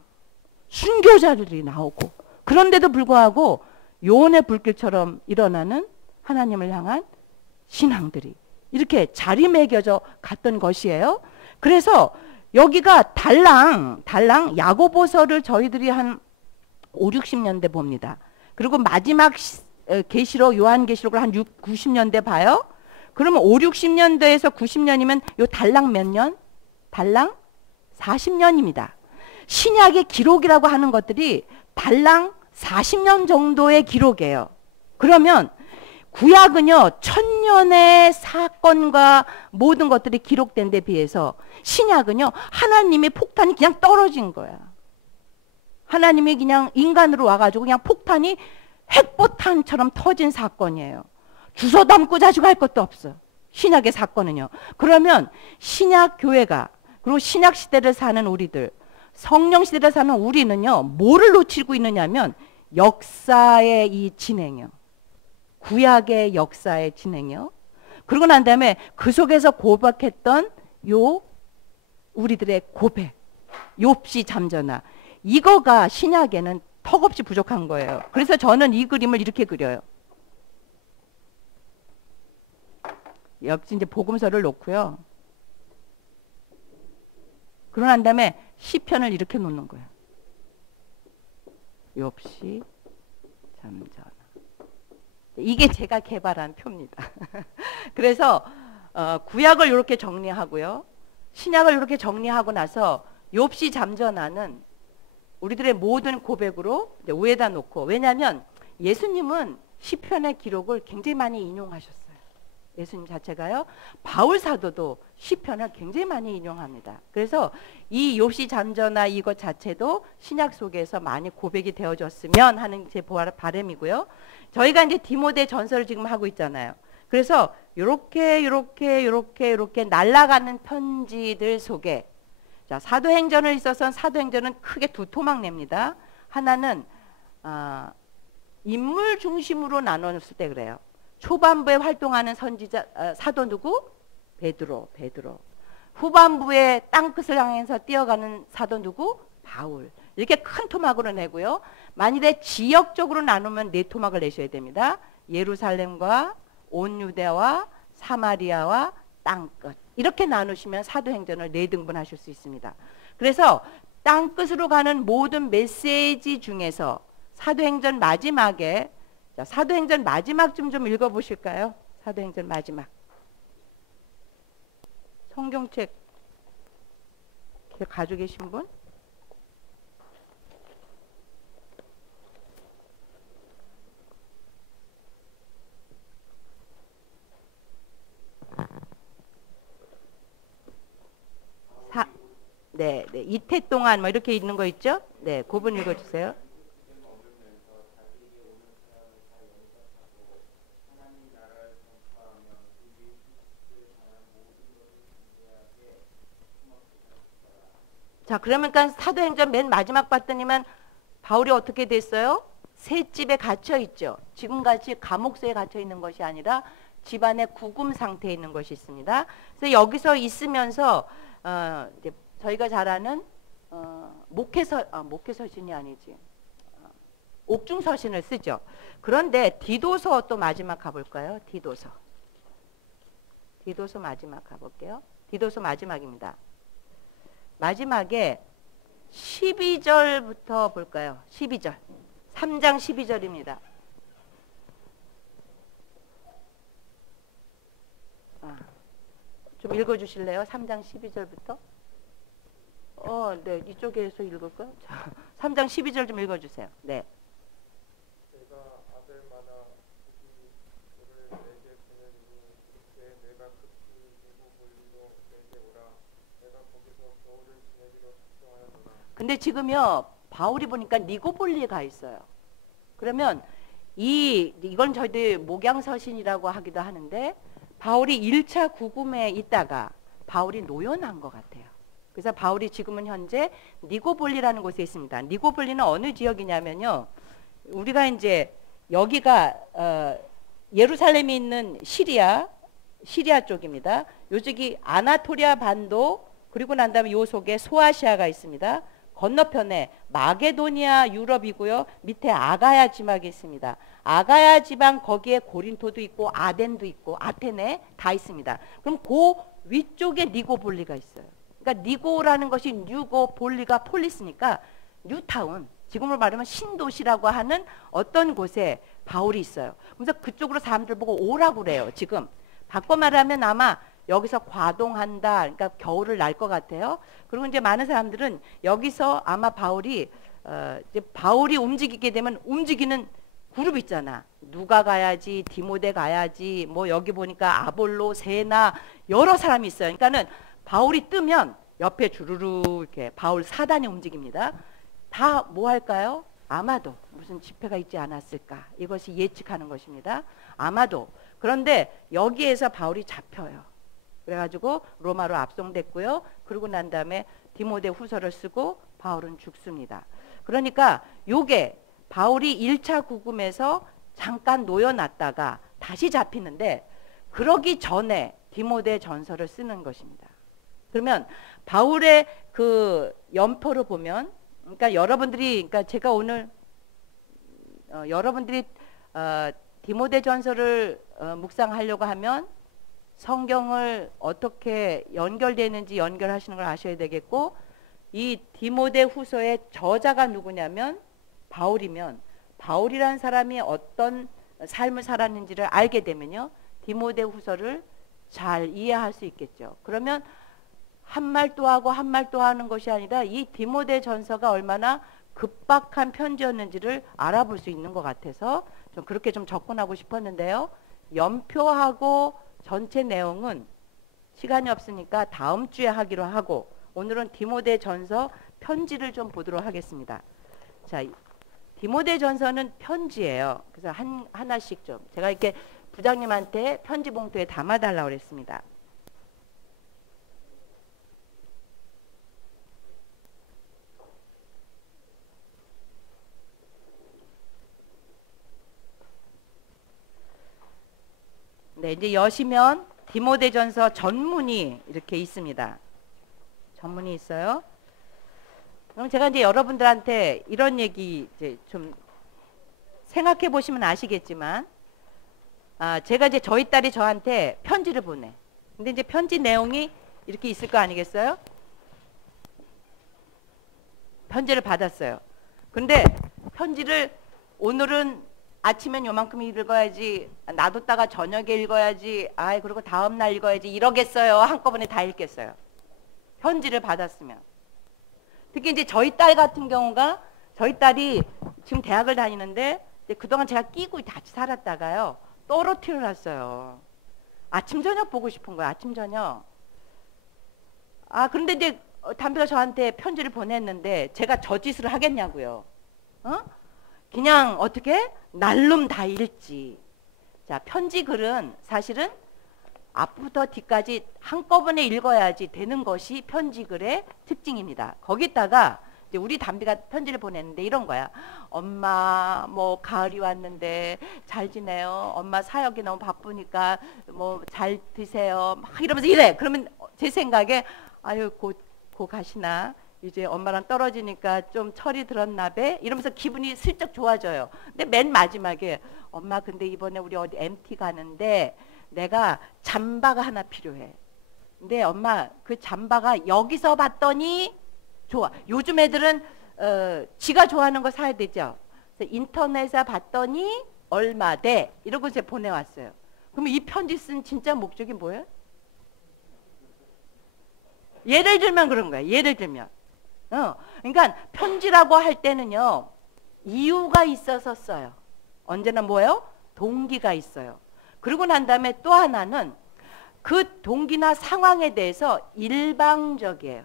순교자들이 나오고 그런데도 불구하고 요원의 불길처럼 일어나는 하나님을 향한 신앙들이 이렇게 자리매겨져 갔던 것이에요. 그래서 여기가 달랑 야고보서를 저희들이 한 5, 60년대 봅니다. 그리고 마지막 계시록 요한계시록을 한 90년대 봐요. 그러면 5, 60년대에서 90년이면 요 달랑 몇 년? 달랑 40년입니다. 신약의 기록이라고 하는 것들이 달랑 40년 정도의 기록이에요. 그러면 구약은요, 1000년의 사건과 모든 것들이 기록된 데 비해서 신약은요, 하나님의 폭탄이 그냥 떨어진 거야. 하나님이 그냥 인간으로 와가지고 그냥 폭탄이 핵폭탄처럼 터진 사건이에요. 주워 담고 자시고 할 것도 없어. 신약의 사건은요. 그러면 신약 교회가, 그리고 신약 시대를 사는 우리들, 성령 시대를 사는 우리는요, 뭐를 놓치고 있느냐면 역사의 이 진행이요. 구약의 역사의 진행이요. 그러고 난 다음에 그 속에서 고백했던 요 우리들의 고백, 욥시 잠전화, 이거가 신약에는 턱없이 부족한 거예요. 그래서 저는 이 그림을 이렇게 그려요. 역시 이제 복음서를 놓고요. 그러고 난 다음에 시편을 이렇게 놓는 거예요. 욥시 잠전화. 이게 제가 개발한 표입니다. 그래서 구약을 이렇게 정리하고요. 신약을 이렇게 정리하고 나서 욥시 잠전화는 우리들의 모든 고백으로 위에다 놓고, 왜냐하면 예수님은 시편의 기록을 굉장히 많이 인용하셨어요. 예수님 자체가요. 바울 사도도 시편을 굉장히 많이 인용합니다. 그래서 이 욥시 잠전화 이것 자체도 신약 속에서 많이 고백이 되어졌으면 하는 제 바람이고요. 저희가 이제 디모데 전서를 지금 하고 있잖아요. 그래서 이렇게 날아가는 편지들 속에, 자, 사도행전을 있어서는 사도행전은 크게 두 토막 냅니다. 하나는 인물 중심으로 나눴을 때 그래요. 초반부에 활동하는 선지자 사도 누구? 베드로. 후반부에 땅끝을 향해서 뛰어가는 사도 누구? 바울. 이렇게 큰 토막으로 내고요. 만일에 지역적으로 나누면 네 토막을 내셔야 됩니다. 예루살렘과 온 유대와 사마리아와 땅끝. 이렇게 나누시면 사도행전을 네 등분하실 수 있습니다. 그래서 땅끝으로 가는 모든 메시지 중에서 사도행전 마지막에, 자, 사도행전 마지막 좀 읽어보실까요? 사도행전 마지막. 성경책 가지고 계신 분? 네, 이태 동안 뭐 이렇게 있는 거 있죠? 네, 그분 읽어주세요. 자, 그러니까 사도행전 맨 마지막 봤더니만 바울이 어떻게 됐어요? 새 집에 갇혀 있죠. 지금같이 감옥소에 갇혀 있는 것이 아니라 집안의 구금 상태에 있는 것이 있습니다. 그래서 여기서 있으면서 이제 저희가 잘 아는 목회서신이 아니지, 옥중서신을 쓰죠. 그런데 디도서 또 마지막 가볼까요? 디도서 마지막 가볼게요. 디도서 마지막입니다. 마지막에 12절부터 볼까요? 12절. 3장 12절입니다. 좀 읽어주실래요? 3장 12절부터. 네, 이쪽에서 읽을까요? 자, 3장 12절 좀 읽어주세요. 네. 내가 아들마다 그를 내게 보내주니 그때 내가 급히 니고볼리로 내게 오라. 내가 거기서 겨울을 지내기로 작정하였노라. 근데 지금요, 바울이 보니까 니고볼리에 가 있어요. 그러면 이건 저희들 목양서신이라고 하기도 하는데, 바울이 1차 구금에 있다가 바울이 노연한 것 같아요. 그래서 바울이 지금은 현재 니고볼리라는 곳에 있습니다. 니고볼리는 어느 지역이냐면요, 우리가 이제 여기가 예루살렘에 있는 시리아 쪽입니다. 요쪽이 아나토리아 반도, 그리고 난 다음에 요 속에 소아시아가 있습니다. 건너편에 마게도니아 유럽이고요. 밑에 아가야 지방이 있습니다. 아가야 지방 거기에 고린토도 있고 아덴도 있고 아테네 다 있습니다. 그럼 그 위쪽에 니고볼리가 있어요. 그러니까 니고라는 것이 뉴고, 볼리가 폴리스니까 뉴타운, 지금으로 말하면 신도시라고 하는 어떤 곳에 바울이 있어요. 그래서 그쪽으로 사람들 보고 오라고 그래요. 지금 바꿔 말하면 아마 여기서 과동한다. 그러니까 겨울을 날 것 같아요. 그리고 이제 많은 사람들은 여기서 아마 바울이 이제 바울이 움직이게 되면 움직이는 그룹 있잖아. 누가 가야지, 디모데 가야지, 뭐 여기 보니까 아볼로, 세나 여러 사람이 있어요. 그러니까는 바울이 뜨면 옆에 주르르 이렇게 바울 사단이 움직입니다. 다 뭐 할까요? 아마도 무슨 집회가 있지 않았을까? 이것이 예측하는 것입니다. 아마도. 그런데 여기에서 바울이 잡혀요. 그래가지고 로마로 압송됐고요. 그러고 난 다음에 디모데 후서를 쓰고 바울은 죽습니다. 그러니까 요게 바울이 1차 구금에서 잠깐 놓여놨다가 다시 잡히는데 그러기 전에 디모데 전서를 쓰는 것입니다. 그러면 바울의 그 연표를 보면, 그러니까 여러분들이, 그러니까 제가 오늘 여러분들이 디모데 전서를 묵상하려고 하면 성경을 어떻게 연결되는지 연결하시는 걸 아셔야 되겠고, 이 디모데 후서의 저자가 누구냐면 바울이면 바울이라는 사람이 어떤 삶을 살았는지를 알게 되면요, 디모데 후서를 잘 이해할 수 있겠죠. 그러면 한 말 또 하고 한 말 또 하는 것이 아니라 이 디모데 전서가 얼마나 급박한 편지였는지를 알아볼 수 있는 것 같아서 좀 그렇게 좀 접근하고 싶었는데요. 연표하고 전체 내용은 시간이 없으니까 다음 주에 하기로 하고, 오늘은 디모데 전서 편지를 좀 보도록 하겠습니다. 자, 디모데 전서는 편지예요. 그래서 하나씩 좀 제가 이렇게 부장님한테 편지 봉투에 담아달라고 그랬습니다. 네, 이제 여시면 디모데전서 전문이 이렇게 있습니다. 전문이 있어요. 그럼 제가 이제 여러분들한테 이런 얘기 이제 좀 생각해 보시면 아시겠지만, 제가 이제 저희 딸이 저한테 편지를 보내. 근데 이제 편지 내용이 이렇게 있을 거 아니겠어요? 편지를 받았어요. 근데 편지를 오늘은 아침엔 요만큼 읽어야지, 놔뒀다가 저녁에 읽어야지, 그리고 다음날 읽어야지 이러겠어요? 한꺼번에 다 읽겠어요? 편지를 받았으면. 특히 이제 저희 딸 같은 경우가, 저희 딸이 지금 대학을 다니는데 그동안 제가 끼고 같이 살았다가요, 떨어뜨려 놨어요. 아침 저녁 보고 싶은 거예요. 아침 저녁. 그런데 이제 담비가 저한테 편지를 보냈는데 제가 저 짓을 하겠냐고요. 그냥 어떻게 날름 다 읽지. 자, 편지 글은 사실은 앞부터 뒤까지 한꺼번에 읽어야지 되는 것이 편지 글의 특징입니다. 거기다가 이제 우리 담비가 편지를 보냈는데 이런 거야. 엄마, 뭐 가을이 왔는데 잘 지내요. 엄마 사역이 너무 바쁘니까 뭐 잘 드세요. 막 이러면서 이래. 그러면 제 생각에 아유 곧 가시나. 이제 엄마랑 떨어지니까 좀 철이 들었나 배? 이러면서 기분이 슬쩍 좋아져요. 근데 맨 마지막에 엄마 근데 이번에 우리 어디 MT 가는데 내가 잠바가 하나 필요해. 근데 엄마 그 잠바가 여기서 봤더니 좋아. 요즘 애들은 지가 좋아하는 거 사야 되죠. 그래서 인터넷에 봤더니 얼마 돼? 이러고 이제 보내왔어요. 그러면 이 편지 쓴 진짜 목적이 뭐예요? 예를 들면 그런 거예요. 예를 들면. 그러니까 편지라고 할 때는요, 이유가 있어서 써요. 언제나 뭐예요? 동기가 있어요. 그러고 난 다음에 또 하나는 그 동기나 상황에 대해서 일방적이에요.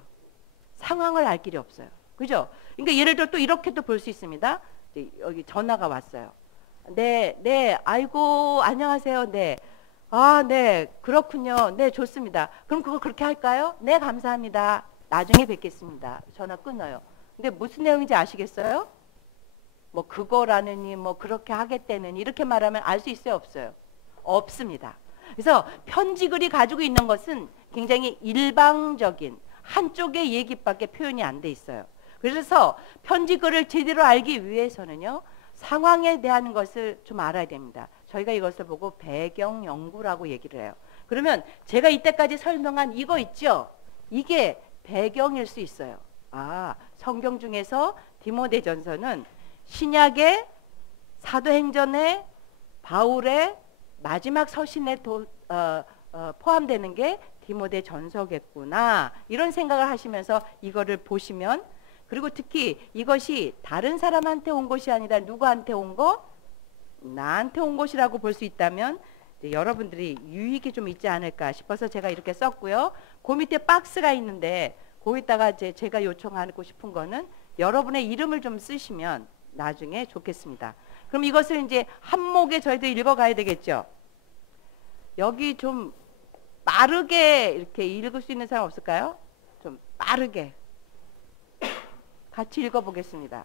상황을 알 길이 없어요. 그죠? 그러니까 예를 들어 또 이렇게도 볼 수 있습니다. 여기 전화가 왔어요. 네, 아이고, 안녕하세요. 네. 네, 그렇군요. 네, 좋습니다. 그럼 그거 그렇게 할까요? 네, 감사합니다. 나중에 뵙겠습니다. 전화 끊어요. 근데 무슨 내용인지 아시겠어요? 뭐 그거라느니 뭐 그렇게 하겠다느니 이렇게 말하면 알 수 있어요? 없어요? 없습니다. 그래서 편지글이 가지고 있는 것은 굉장히 일방적인 한쪽의 얘기밖에 표현이 안 돼 있어요. 그래서 편지글을 제대로 알기 위해서는요, 상황에 대한 것을 좀 알아야 됩니다. 저희가 이것을 보고 배경 연구라고 얘기를 해요. 그러면 제가 이때까지 설명한 이거 있죠? 이게 배경일 수 있어요. 성경 중에서 디모데전서는 신약의 사도행전의 바울의 마지막 서신에 포함되는 게 디모데 전서겠구나. 이런 생각을 하시면서 이거를 보시면, 그리고 특히 이것이 다른 사람한테 온 것이 아니라 누구한테 온 거? 나한테 온 것이라고 볼 수 있다면 여러분들이 유익이 좀 있지 않을까 싶어서 제가 이렇게 썼고요. 그 밑에 박스가 있는데 거기다가 제가 요청하고 싶은 거는 여러분의 이름을 좀 쓰시면 나중에 좋겠습니다. 그럼 이것을 이제 한목에 저희들 읽어가야 되겠죠. 여기 좀 빠르게 이렇게 읽을 수 있는 사람 없을까요? 좀 빠르게 같이 읽어보겠습니다.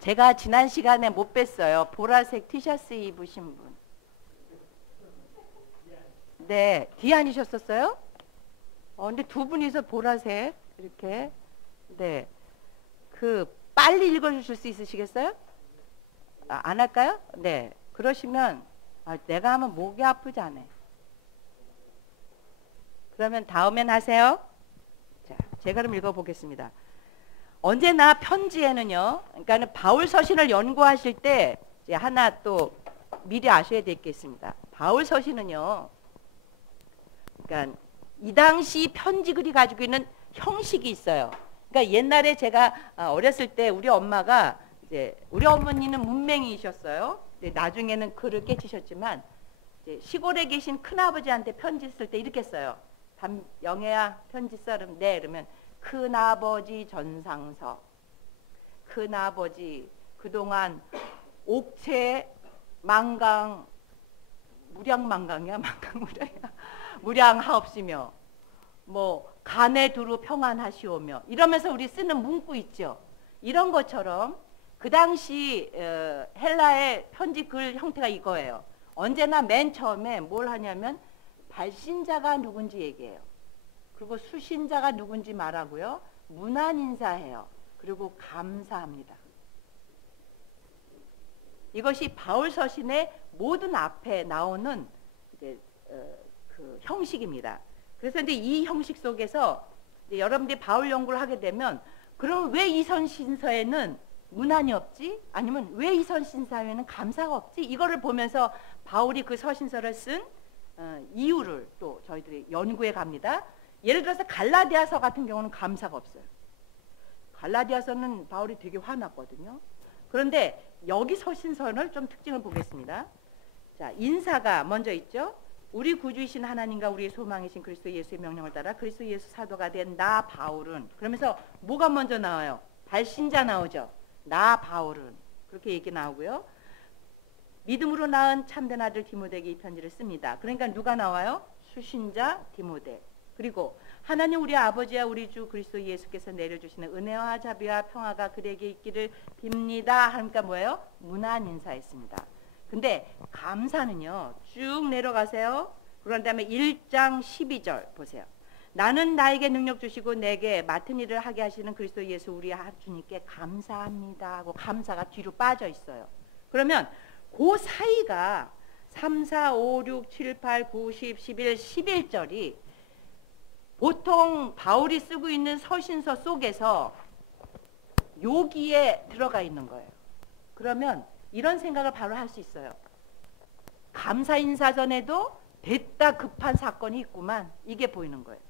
제가 지난 시간에 못 뵀어요. 보라색 티셔츠 입으신 분. 네, 디안이셨었어요? 근데 두 분이서 보라색 이렇게. 네, 빨리 읽어주실 수 있으시겠어요? 안 할까요? 네, 그러시면 내가 하면 목이 아프잖아. 그러면 다음엔 하세요. 자, 제가 그럼 읽어보겠습니다. 언제나 편지에는요, 그러니까 바울 서신을 연구하실 때 이제 하나 또 미리 아셔야 되겠습니다. 바울 서신은요, 그러니까 이 당시 편지글이 가지고 있는 형식이 있어요. 그러니까 옛날에 제가 어렸을 때 우리 엄마가 이제 우리 어머니는 문맹이셨어요. 나중에는 글을 깨치셨지만 이제 시골에 계신 큰아버지한테 편지 쓸 때 이렇게 써요. 영애야 편지 써름. 네, 그러면 큰아버지 전상서. 큰아버지 그동안 옥체 망강 무량망강이야 망강무량이야 무량하옵시며 뭐 간에 두루 평안하시오며 이러면서 우리 쓰는 문구 있죠. 이런 것처럼 그 당시 헬라의 편지 글 형태가 이거예요. 언제나 맨 처음에 뭘 하냐면 발신자가 누군지 얘기해요. 그리고 수신자가 누군지 말하고요. 문안 인사해요. 그리고 감사합니다. 이것이 바울 서신의 모든 앞에 나오는 이제 그 형식입니다. 그래서 이제 이 형식 속에서 이제 여러분들이 바울 연구를 하게 되면 그럼 왜 이 서신서에는 문안이 없지? 아니면 왜 이 서신서에는 감사가 없지? 이거를 보면서 바울이 그 서신서를 쓴 이유를 또 저희들이 연구해 갑니다. 예를 들어서 갈라디아서 같은 경우는 감사가 없어요. 갈라디아서는 바울이 되게 화났거든요. 그런데 여기 서신서를 좀 특징을 보겠습니다. 자, 인사가 먼저 있죠. 우리 구주이신 하나님과 우리의 소망이신 그리스도 예수의 명령을 따라 그리스도 예수 사도가 된 나 바울은, 그러면서 뭐가 먼저 나와요? 발신자 나오죠. 나 바울은, 그렇게 얘기 나오고요. 믿음으로 낳은 참된 아들 디모데에게 이 편지를 씁니다. 그러니까 누가 나와요? 수신자 디모데. 그리고 하나님 우리 아버지와 우리 주 그리스도 예수께서 내려주시는 은혜와 자비와 평화가 그에게 있기를 빕니다. 하니까 뭐예요? 문안 인사했습니다. 근데 감사는요, 쭉 내려가세요. 그런 다음에 1장 12절 보세요. 나는 나에게 능력 주시고 내게 맡은 일을 하게 하시는 그리스도 예수 우리 주님께 감사합니다 하고 감사가 뒤로 빠져 있어요. 그러면 그 사이가 3, 4, 5, 6, 7, 8, 9, 10, 11, 11절이 보통 바울이 쓰고 있는 서신서 속에서 여기에 들어가 있는 거예요. 그러면 이런 생각을 바로 할 수 있어요. 감사 인사 전에도 됐다 급한 사건이 있구만. 이게 보이는 거예요.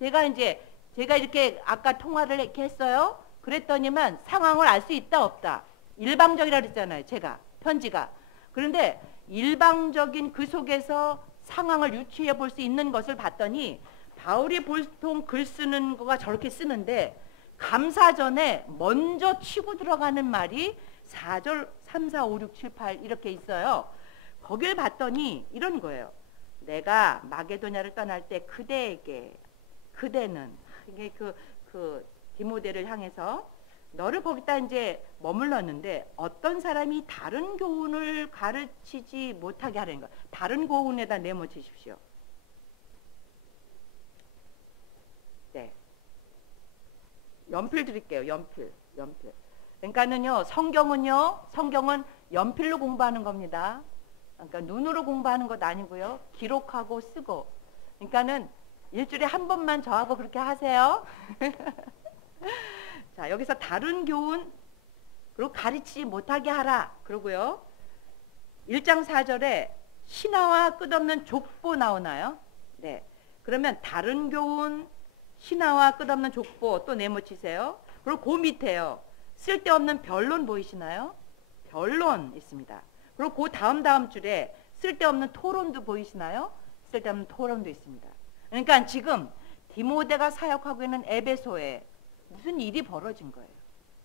제가 이렇게 아까 통화를 이렇게 했어요. 그랬더니만 상황을 알 수 있다 없다. 일방적이라 그랬잖아요. 제가 편지가. 그런데 일방적인 그 속에서 상황을 유추해 볼 수 있는 것을 봤더니 바울이 보통 글 쓰는 거가 저렇게 쓰는데 감사 전에 먼저 치고 들어가는 말이 4절 3, 4, 5, 6, 7, 8 이렇게 있어요. 거길 봤더니 이런 거예요. 내가 마게도냐를 떠날 때 그대에게, 그대는 이게 그 디모데를 향해서 너를 거기다 이제 머물렀는데 어떤 사람이 다른 교훈을 가르치지 못하게 하려는 거예요. 다른 교훈에다 내모치십시오. 네. 연필 드릴게요. 연필. 그러니까는요, 성경은 연필로 공부하는 겁니다. 그러니까 눈으로 공부하는 것 아니고요. 기록하고 쓰고. 그러니까는 일주일에 한 번만 저하고 그렇게 하세요. 자, 여기서 다른 교훈, 그리고 가르치지 못하게 하라. 그러고요. 1장 4절에 신하와 끝없는 족보 나오나요? 네. 그러면 다른 교훈, 신하와 끝없는 족보 또 네모치세요. 그리고 그 밑에요. 쓸데없는 변론 보이시나요? 변론 있습니다. 그리고 그 다음 줄에 쓸데없는 토론도 보이시나요? 쓸데없는 토론도 있습니다. 그러니까 지금 디모데가 사역하고 있는 에베소에 무슨 일이 벌어진 거예요.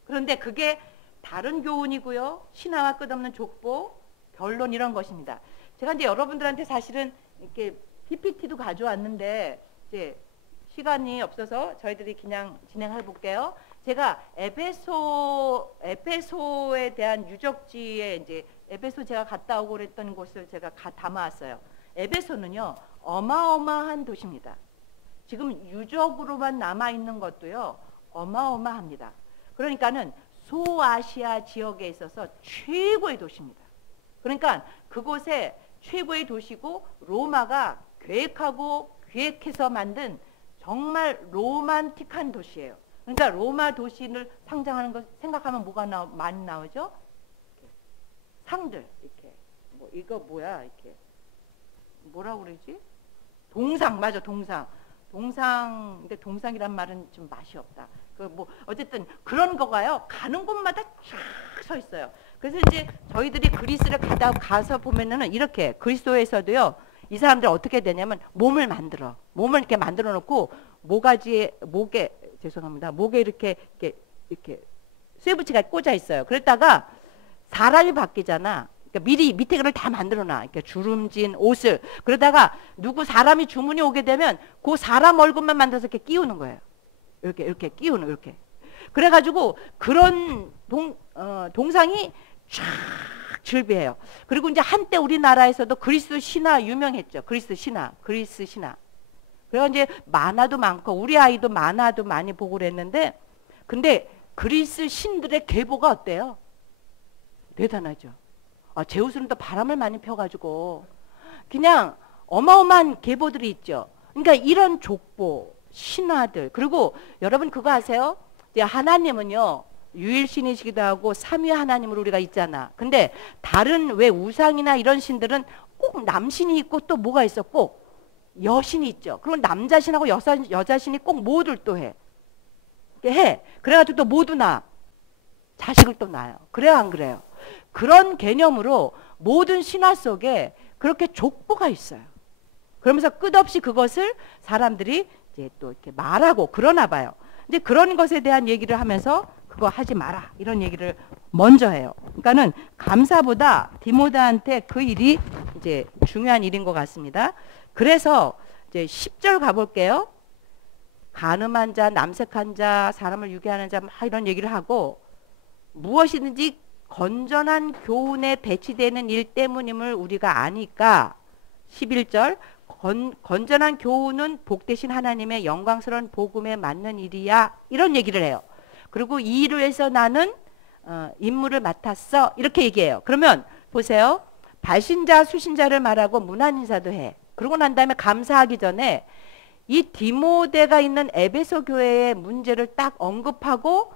그런데 그게 다른 교훈이고요. 신하와 끝없는 족보, 변론 이런 것입니다. 제가 이제 여러분들한테 사실은 이렇게 PPT도 가져왔는데 이제 시간이 없어서 저희들이 그냥 진행해 볼게요. 제가 에베소에 대한 유적지에 이제 에베소 제가 갔다 오고 그랬던 곳을 제가 담아왔어요. 에베소는요 어마어마한 도시입니다. 지금 유적으로만 남아 있는 것도요 어마어마합니다. 그러니까는 소아시아 지역에 있어서 최고의 도시입니다. 그러니까 그곳에 최고의 도시고 로마가 기획해서 만든 정말 로만틱한 도시예요. 그러니까 로마 도시를 상징하는 것 생각하면 뭐가 많이 나오죠? 상들 이렇게 뭐 이거 뭐야 이렇게 뭐라고 그러지? 동상 맞아 동상. 근데 동상이란 말은 좀 맛이 없다. 그 뭐 어쨌든 그런 거가요 가는 곳마다 쫙 서 있어요. 그래서 이제 저희들이 그리스를 가서 보면은 이렇게 그리스도에서도요 이 사람들 어떻게 되냐면 몸을 이렇게 만들어 놓고 목에 이렇게 쇠붙이가 꽂아 있어요. 그랬다가 사람이 바뀌잖아. 그러니까 미리 밑에 그걸 다 만들어 놔. 그러니까 주름진 옷을. 그러다가 누구 사람이 주문이 오게 되면 그 사람 얼굴만 만들어서 이렇게 끼우는 거예요. 이렇게 끼우는 이렇게. 그래가지고 그런 동상이 쫙 즐비해요. 그리고 이제 한때 우리나라에서도 그리스 신화 유명했죠. 그리스 신화. 그래서 이제 만화도 많고 우리 아이도 만화도 많이 보고 그랬는데 근데 그리스 신들의 계보가 어때요? 대단하죠. 제우스는 또 바람을 많이 펴가지고 그냥 어마어마한 계보들이 있죠. 그러니까 이런 족보, 신화들 그리고 여러분 그거 아세요? 하나님은요 유일신이시기도 하고 삼위 하나님으로 우리가 있잖아. 근데 다른 왜 우상이나 이런 신들은 꼭 남신이 있고 또 뭐가 있어? 꼭 여신이 있죠. 그럼 남자신하고 여자신이 꼭 모두를 또 해. 그래가지고 또 모두 자식을 또 낳아요. 그래요 안 그래요? 그런 개념으로 모든 신화 속에 그렇게 족보가 있어요. 그러면서 끝없이 그것을 사람들이 이제 또 이렇게 말하고 그러나 봐요. 이제 그런 것에 대한 얘기를 하면서 그거 하지 마라 이런 얘기를 먼저 해요. 그러니까는 감사보다 디모데한테 그 일이 이제 중요한 일인 것 같습니다. 그래서 이제 10절 가볼게요. 간음한 자, 남색한 자, 사람을 유괴하는 자 막 이런 얘기를 하고 무엇이든지 건전한 교훈에 배치되는 일 때문임을 우리가 아니까 11절 건전한 교훈은 복되신 하나님의 영광스러운 복음에 맞는 일이야 이런 얘기를 해요. 그리고 이 일을 위해서 나는 임무를 맡았어 이렇게 얘기해요. 그러면 보세요. 발신자 수신자를 말하고 문안 인사도 해. 그러고 난 다음에 감사하기 전에 이 디모데가 있는 에베소 교회의 문제를 딱 언급하고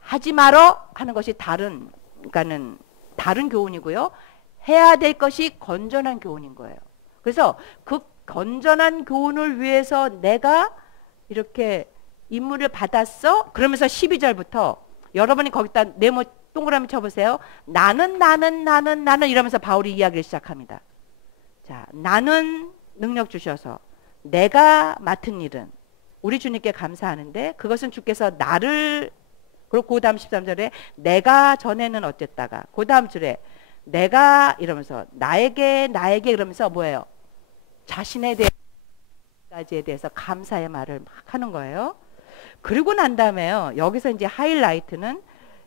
하지 말어 하는 것이 그러니까는 다른 교훈이고요. 해야 될 것이 건전한 교훈인 거예요. 그래서 그 건전한 교훈을 위해서 내가 이렇게 임무를 받았어? 그러면서 12절부터 여러분이 거기다 네모 동그라미 쳐보세요. 나는 이러면서 바울이 이야기를 시작합니다. 자, 나는 능력 주셔서 내가 맡은 일은 우리 주님께 감사하는데 그것은 주께서 나를 그리고 그 다음 13절에 내가 전에는 어쨌다가 그 다음 줄에 내가 이러면서 나에게 이러면서 뭐예요? 자신에 대해서 감사의 말을 막 하는 거예요. 그리고 난 다음에요. 여기서 이제 하이라이트는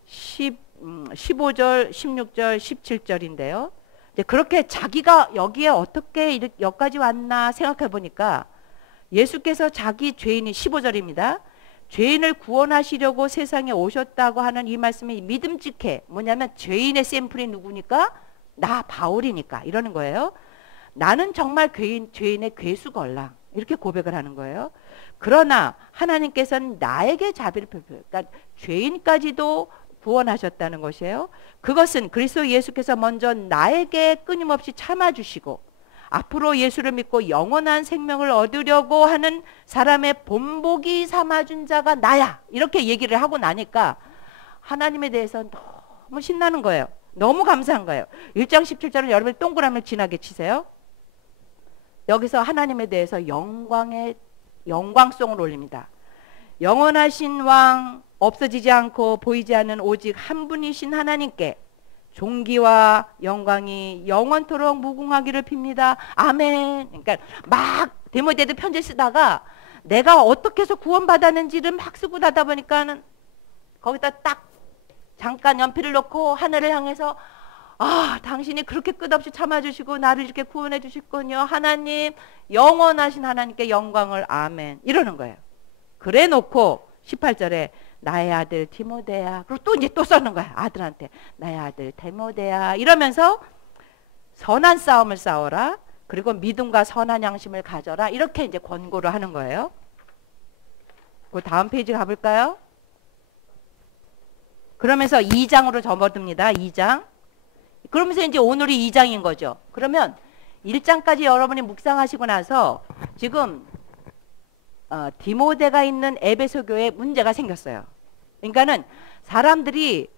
15절, 16절, 17절인데요. 이제 그렇게 자기가 여기에 어떻게 여기까지 왔나 생각해 보니까 예수께서 자기 죄인이 15절입니다. 죄인을 구원하시려고 세상에 오셨다고 하는 이 말씀이 믿음직해. 뭐냐면 죄인의 샘플이 누구니까? 나 바울이니까 이러는 거예요. 나는 정말 죄인의 괴수걸랑 이렇게 고백을 하는 거예요. 그러나 하나님께서는 나에게 자비를 베풀어요. 그러니까 죄인까지도 구원하셨다는 것이에요. 그것은 그리스도 예수께서 먼저 나에게 끊임없이 참아주시고 앞으로 예수를 믿고 영원한 생명을 얻으려고 하는 사람의 본보기 삼아준 자가 나야. 이렇게 얘기를 하고 나니까 하나님에 대해서 너무 신나는 거예요. 너무 감사한 거예요. 1장 17절은 여러분이 동그라미를 진하게 치세요. 여기서 하나님에 대해서 영광송을 올립니다. 영원하신 왕, 없어지지 않고 보이지 않는 오직 한 분이신 하나님께 존귀와 영광이 영원토록 무궁하기를 빕니다. 아멘. 그러니까 막 디모데도 편지 쓰다가 내가 어떻게 해서 구원받았는지를 막 쓰고 나다 보니까는 거기다 딱 잠깐 연필을 놓고 하늘을 향해서 아, 당신이 그렇게 끝없이 참아주시고 나를 이렇게 구원해 주셨군요. 하나님, 영원하신 하나님께 영광을 아멘. 이러는 거예요. 그래 놓고 18절에 나의 아들 디모데야. 그리고 또 이제 또 써는 거야. 아들한테. 나의 아들 디모데야. 이러면서 선한 싸움을 싸워라. 그리고 믿음과 선한 양심을 가져라. 이렇게 이제 권고를 하는 거예요. 그 다음 페이지 가볼까요? 그러면서 2장으로 접어듭니다. 2장. 그러면서 이제 오늘이 2장인 거죠. 그러면 1장까지 여러분이 묵상하시고 나서 지금 디모데가 있는 에베소 교회에 문제가 생겼어요. 그러니까는 사람들이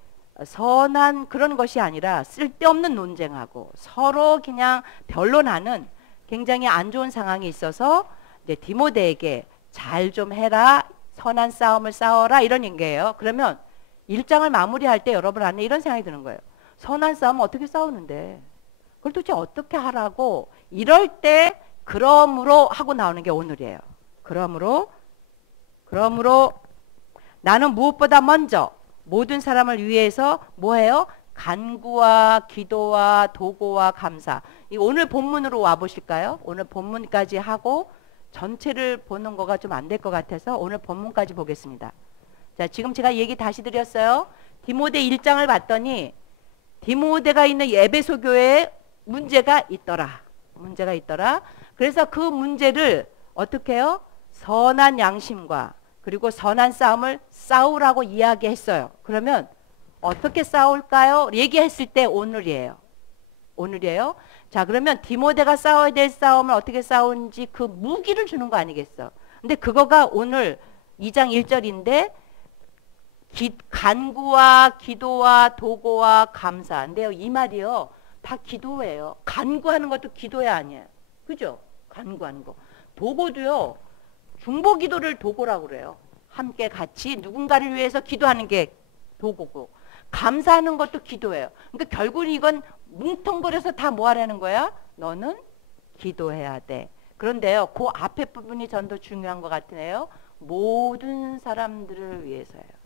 선한 그런 것이 아니라 쓸데없는 논쟁하고 서로 그냥 변론하는 굉장히 안 좋은 상황이 있어서 이제 디모데에게 잘 좀 해라, 선한 싸움을 싸워라 이런 얘기예요. 그러면 1장을 마무리할 때 여러분 안에 이런 생각이 드는 거예요. 선한 싸움은 어떻게 싸우는데 그걸 도대체 어떻게 하라고 이럴 때 그러므로 하고 나오는 게 오늘이에요. 그러므로 나는 무엇보다 먼저 모든 사람을 위해서 뭐해요? 간구와 기도와 도고와 감사. 이 오늘 본문으로 와 보실까요? 오늘 본문까지 하고 전체를 보는 거가 좀 안 될 것 같아서 오늘 본문까지 보겠습니다. 자, 지금 제가 얘기 다시 드렸어요. 디모데 1장을 봤더니 디모데가 있는 에베소 교회에 문제가 있더라. 그래서 그 문제를 어떻게 해요? 선한 양심과 그리고 선한 싸움을 싸우라고 이야기했어요. 그러면 어떻게 싸울까요? 얘기했을 때 오늘이에요. 자, 그러면 디모데가 싸워야 될 싸움을 어떻게 싸우는지 그 무기를 주는 거 아니겠어? 근데 그거가 오늘 2장 1절인데 간구와 기도와 도고와 감사. 근데요, 이 말이요, 다 기도예요. 간구하는 것도 기도야 아니에요. 그죠? 간구하는 거. 도고도요, 중보 기도를 도고라고 그래요. 함께 같이 누군가를 위해서 기도하는 게 도고고, 감사하는 것도 기도예요. 그러니까 결국은 이건 뭉텅거려서 다 뭐 하라는 거야? 너는 기도해야 돼. 그런데요, 그 앞에 부분이 전 더 중요한 것 같으네요. 모든 사람들을 위해서예요.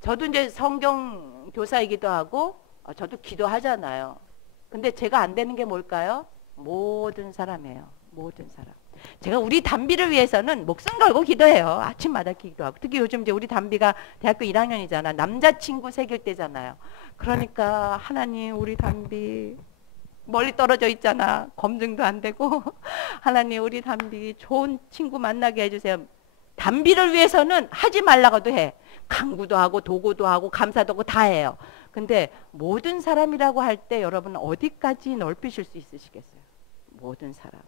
저도 이제 성경 교사이기도 하고 저도 기도하잖아요. 근데 제가 안 되는 게 뭘까요? 모든 사람이에요. 모든 사람. 제가 우리 담비를 위해서는 목숨 걸고 기도해요. 아침마다 기도하고. 특히 요즘 이제 우리 담비가 대학교 1학년이잖아. 남자친구 새길 때잖아요. 그러니까 하나님 우리 담비 멀리 떨어져 있잖아. 검증도 안 되고. 하나님 우리 담비 좋은 친구 만나게 해주세요. 담비를 위해서는 하지 말라고도 해. 간구도 하고 도구도 하고 감사도 하고 다 해요. 근데 모든 사람이라고 할 때 여러분 어디까지 넓히실 수 있으시겠어요? 모든 사람.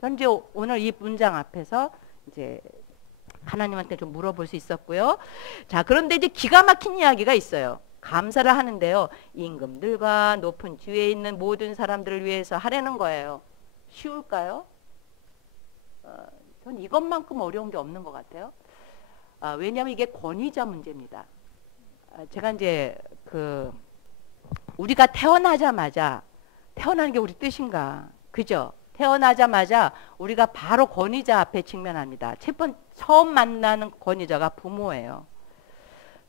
전 이제 오늘 이 문장 앞에서 이제 하나님한테 좀 물어볼 수 있었고요. 자, 그런데 이제 기가 막힌 이야기가 있어요. 감사를 하는데요. 임금들과 높은 뒤에 있는 모든 사람들을 위해서 하라는 거예요. 쉬울까요? 전 이것만큼 어려운 게 없는 것 같아요. 왜냐하면 이게 권위자 문제입니다. 제가 이제 우리가 태어나자마자 태어나는 게 우리 뜻인가? 그죠? 태어나자마자 우리가 바로 권위자 앞에 직면합니다. 처음 만나는 권위자가 부모예요.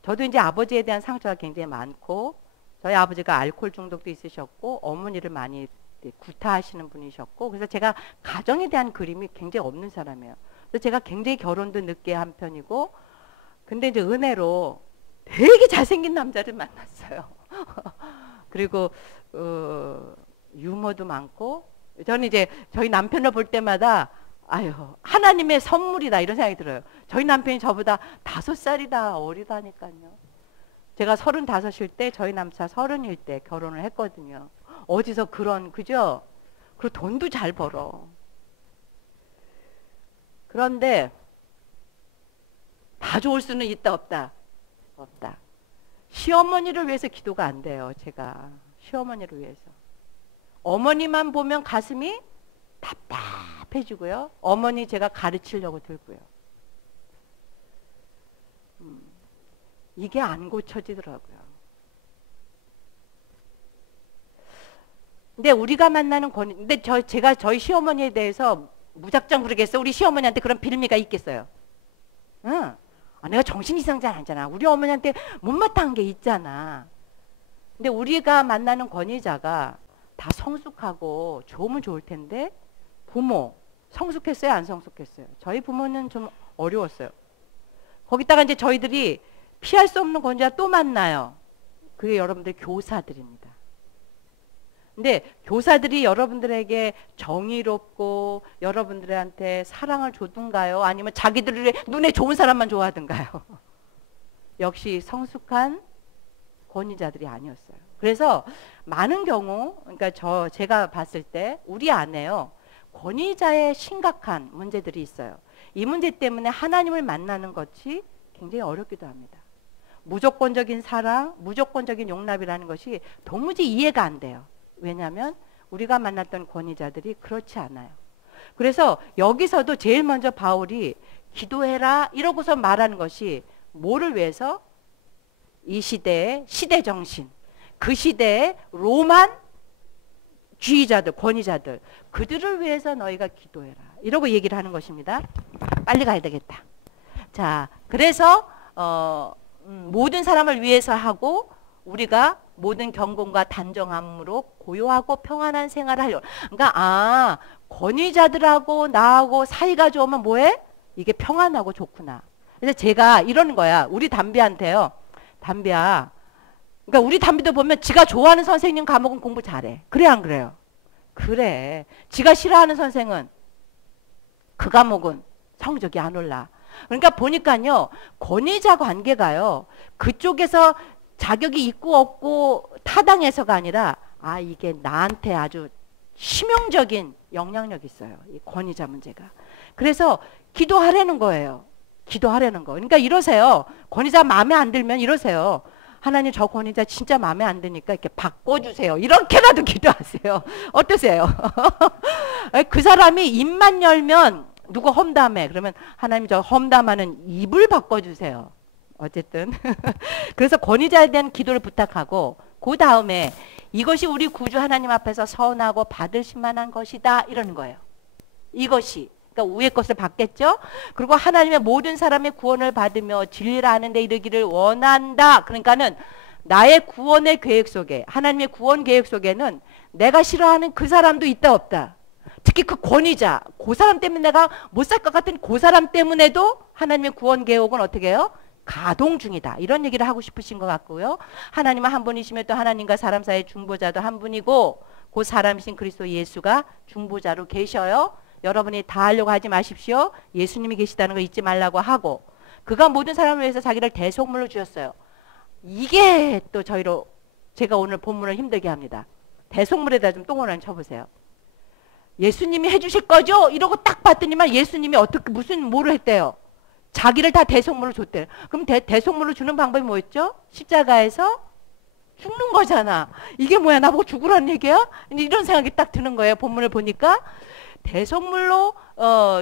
저도 이제 아버지에 대한 상처가 굉장히 많고 저희 아버지가 알코올 중독도 있으셨고 어머니를 많이 구타하시는 분이셨고 그래서 제가 가정에 대한 그림이 굉장히 없는 사람이에요. 그래서 제가 굉장히 결혼도 늦게 한 편이고 근데 이제 은혜로 되게 잘생긴 남자를 만났어요. 그리고 유머도 많고 저는 이제 저희 남편을 볼 때마다 아유 하나님의 선물이다 이런 생각이 들어요. 저희 남편이 저보다 5살이다 어리다니까요. 제가 35일 때 저희 남자 30일 때 결혼을 했거든요. 어디서 그런, 그죠? 그리고 돈도 잘 벌어. 그런데 다 좋을 수는 있다 없다? 없다. 시어머니를 위해서 기도가 안 돼요. 제가 시어머니를 위해서. 어머니만 보면 가슴이 답답해지고요. 어머니 제가 가르치려고 들고요. 이게 안 고쳐지더라고요. 근데 우리가 만나는 근데 제가 저희 시어머니에 대해서 무작정 그러겠어요. 우리 시어머니한테 그런 빌미가 있겠어요. 응. 아, 내가 정신 이상자 아니잖아. 우리 어머니한테 못마땅한 게 있잖아. 근데 우리가 만나는 권위자가 다 성숙하고 좋으면 좋을 텐데 부모 성숙했어요? 안 성숙했어요? 저희 부모는 좀 어려웠어요. 거기다가 이제 저희들이 피할 수 없는 권위자 또 만나요. 그게 여러분들 교사들입니다. 근데 교사들이 여러분들에게 정의롭고 여러분들한테 사랑을 줬든가요? 아니면 자기들의 눈에 좋은 사람만 좋아하든가요? 역시 성숙한 권위자들이 아니었어요. 그래서 많은 경우, 그러니까 제가 봤을 때 우리 안에요, 권위자의 심각한 문제들이 있어요. 이 문제 때문에 하나님을 만나는 것이 굉장히 어렵기도 합니다. 무조건적인 사랑, 무조건적인 용납이라는 것이 도무지 이해가 안 돼요. 왜냐하면 우리가 만났던 권위자들이 그렇지 않아요. 그래서 여기서도 제일 먼저 바울이 기도해라 이러고서 말하는 것이 뭐를 위해서? 이 시대의 시대정신, 그 시대의 로만 주의자들, 권위자들, 그들을 위해서 너희가 기도해라 이러고 얘기를 하는 것입니다. 빨리 가야 되겠다. 자, 그래서 모든 사람을 위해서 하고 우리가 모든 경건과 단정함으로 고요하고 평안한 생활을 하려고. 그러니까 권위자들하고 나하고 사이가 좋으면 뭐해? 이게 평안하고 좋구나. 그래서 제가 이러는 거야. 우리 담비한테요. 담비야. 그러니까 우리 담비도 보면 지가 좋아하는 선생님 과목은 공부 잘해. 그래 안 그래요? 그래. 지가 싫어하는 선생은 그 과목은 성적이 안 올라. 그러니까 보니까요. 권위자 관계가요. 그쪽에서 자격이 있고 없고 타당해서가 아니라 이게 나한테 아주 치명적인 영향력이 있어요. 이 권위자 문제가. 그래서 기도하라는 거예요. 기도하라는 거. 그러니까 이러세요. 권위자 마음에 안 들면 이러세요. 하나님 저 권위자 진짜 마음에 안 드니까 이렇게 바꿔주세요. 이렇게라도 기도하세요. 어떠세요? 그 사람이 입만 열면 누구 험담해. 그러면 하나님 저 험담하는 입을 바꿔주세요. 어쨌든 그래서 권위자에 대한 기도를 부탁하고 그 다음에 이것이 우리 구주 하나님 앞에서 선하고 받으실 만한 것이다 이러는 거예요. 이것이 그러니까 위의 것을 받겠죠. 그리고 하나님의 모든 사람의 구원을 받으며 진리를 아는 데 이르기를 원한다. 그러니까는 나의 구원의 계획 속에 하나님의 구원 계획 속에는 내가 싫어하는 그 사람도 있다 없다. 특히 그 권위자 그 사람 때문에 내가 못 살 것 같은 그 사람 때문에도 하나님의 구원 계획은 어떻게 해요? 가동 중이다. 이런 얘기를 하고 싶으신 것 같고요. 하나님은 한 분이시며 또 하나님과 사람 사이의 중보자도 한 분이고 그 사람이신 그리스도 예수가 중보자로 계셔요. 여러분이 다 하려고 하지 마십시오. 예수님이 계시다는 거 잊지 말라고 하고 그가 모든 사람을 위해서 자기를 대속물로 주셨어요. 이게 또 제가 오늘 본문을 힘들게 합니다. 대속물에다 좀 똥을 쳐보세요. 예수님이 해주실 거죠? 이러고 딱 봤더니만 예수님이 어떻게 뭐를 했대요? 자기를 다 대속물로 줬대. 그럼 대속물로 주는 방법이 뭐였죠? 십자가에서 죽는 거잖아. 이게 뭐야? 나보고 죽으라는 얘기야? 이런 생각이 딱 드는 거예요. 본문을 보니까 대속물로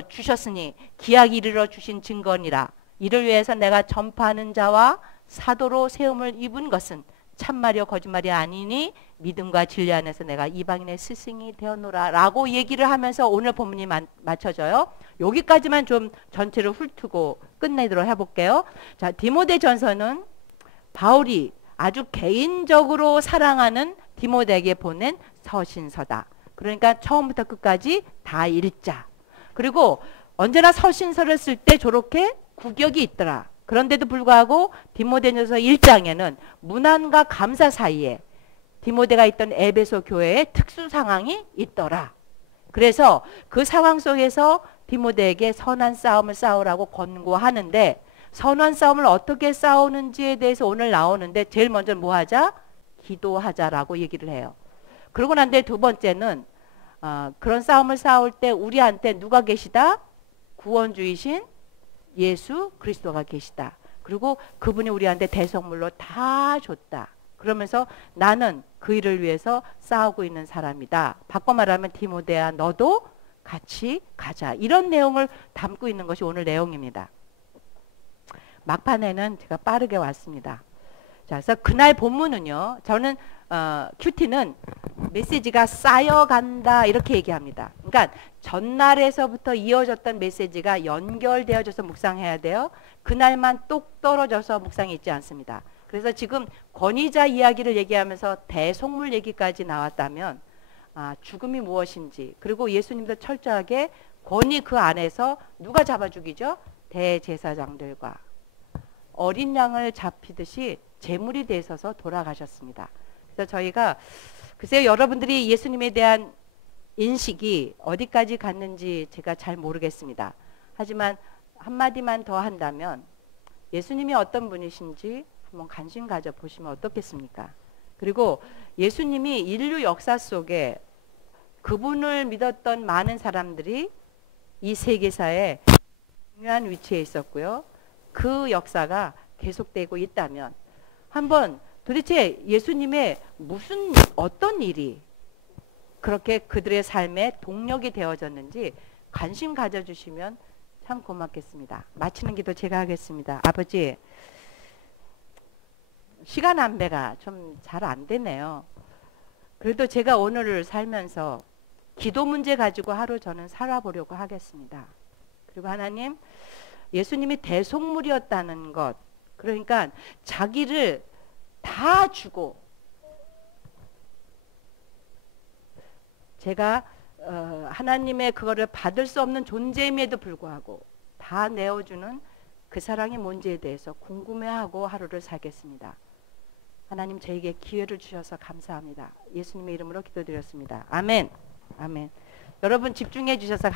주셨으니 기약이 이르러 주신 증거니라. 이를 위해서 내가 전파하는 자와 사도로 세움을 입은 것은 참말이요 거짓말이 아니니 믿음과 진리 안에서 내가 이방인의 스승이 되었노라 라고 얘기를 하면서 오늘 본문이 맞춰져요. 여기까지만 좀 전체를 훑고 끝내도록 해볼게요. 자, 디모데전서는 바울이 아주 개인적으로 사랑하는 디모데에게 보낸 서신서다. 그러니까 처음부터 끝까지 다 읽자. 그리고 언제나 서신서를 쓸 때 저렇게 구격이 있더라. 그런데도 불구하고 디모데전서 1장에는 문안과 감사 사이에 디모데가 있던 에베소 교회의 특수 상황이 있더라. 그래서 그 상황 속에서 디모데에게 선한 싸움을 싸우라고 권고하는데 선한 싸움을 어떻게 싸우는지에 대해서 오늘 나오는데 제일 먼저 뭐 하자? 기도하자라고 얘기를 해요. 그러고 난 뒤에 두 번째는 그런 싸움을 싸울 때 우리한테 누가 계시다? 구원주이신 예수 그리스도가 계시다. 그리고 그분이 우리한테 대성물로 다 줬다. 그러면서 나는 그 일을 위해서 싸우고 있는 사람이다. 바꿔 말하면 디모데야 너도 같이 가자. 이런 내용을 담고 있는 것이 오늘 내용입니다. 막판에는 제가 빠르게 왔습니다. 자, 그래서 그날 본문은요. 저는 큐티는 메시지가 쌓여간다 이렇게 얘기합니다. 그러니까 전날에서부터 이어졌던 메시지가 연결되어져서 묵상해야 돼요. 그날만 똑 떨어져서 묵상이 있지 않습니다. 그래서 지금 권위자 이야기를 얘기하면서 대속물 얘기까지 나왔다면 죽음이 무엇인지 그리고 예수님도 철저하게 권위 그 안에서 누가 잡아 죽이죠? 대제사장들과 어린 양을 잡히듯이 제물이 되셔서 돌아가셨습니다. 그래서 저희가 글쎄요 여러분들이 예수님에 대한 인식이 어디까지 갔는지 제가 잘 모르겠습니다. 하지만 한마디만 더 한다면 예수님이 어떤 분이신지 한번 관심 가져 보시면 어떻겠습니까? 그리고 예수님이 인류 역사 속에 그분을 믿었던 많은 사람들이 이 세계사에 중요한 위치에 있었고요. 그 역사가 계속되고 있다면 한번 도대체 예수님의 어떤 일이 그렇게 그들의 삶에 동력이 되어졌는지 관심 가져주시면 참 고맙겠습니다. 마치는 기도 제가 하겠습니다. 아버지, 시간 안배가 좀 잘 안 되네요. 그래도 제가 오늘을 살면서 기도 문제 가지고 하루 저는 살아보려고 하겠습니다. 그리고 하나님, 예수님이 대속물이었다는 것, 그러니까 자기를 다 주고 제가 하나님의 그거를 받을 수 없는 존재임에도 불구하고 다 내어주는 그 사랑이 뭔지에 대해서 궁금해하고 하루를 살겠습니다. 하나님 저에게 기회를 주셔서 감사합니다. 예수님의 이름으로 기도드렸습니다. 아멘. 아멘. 여러분 집중해 주셔서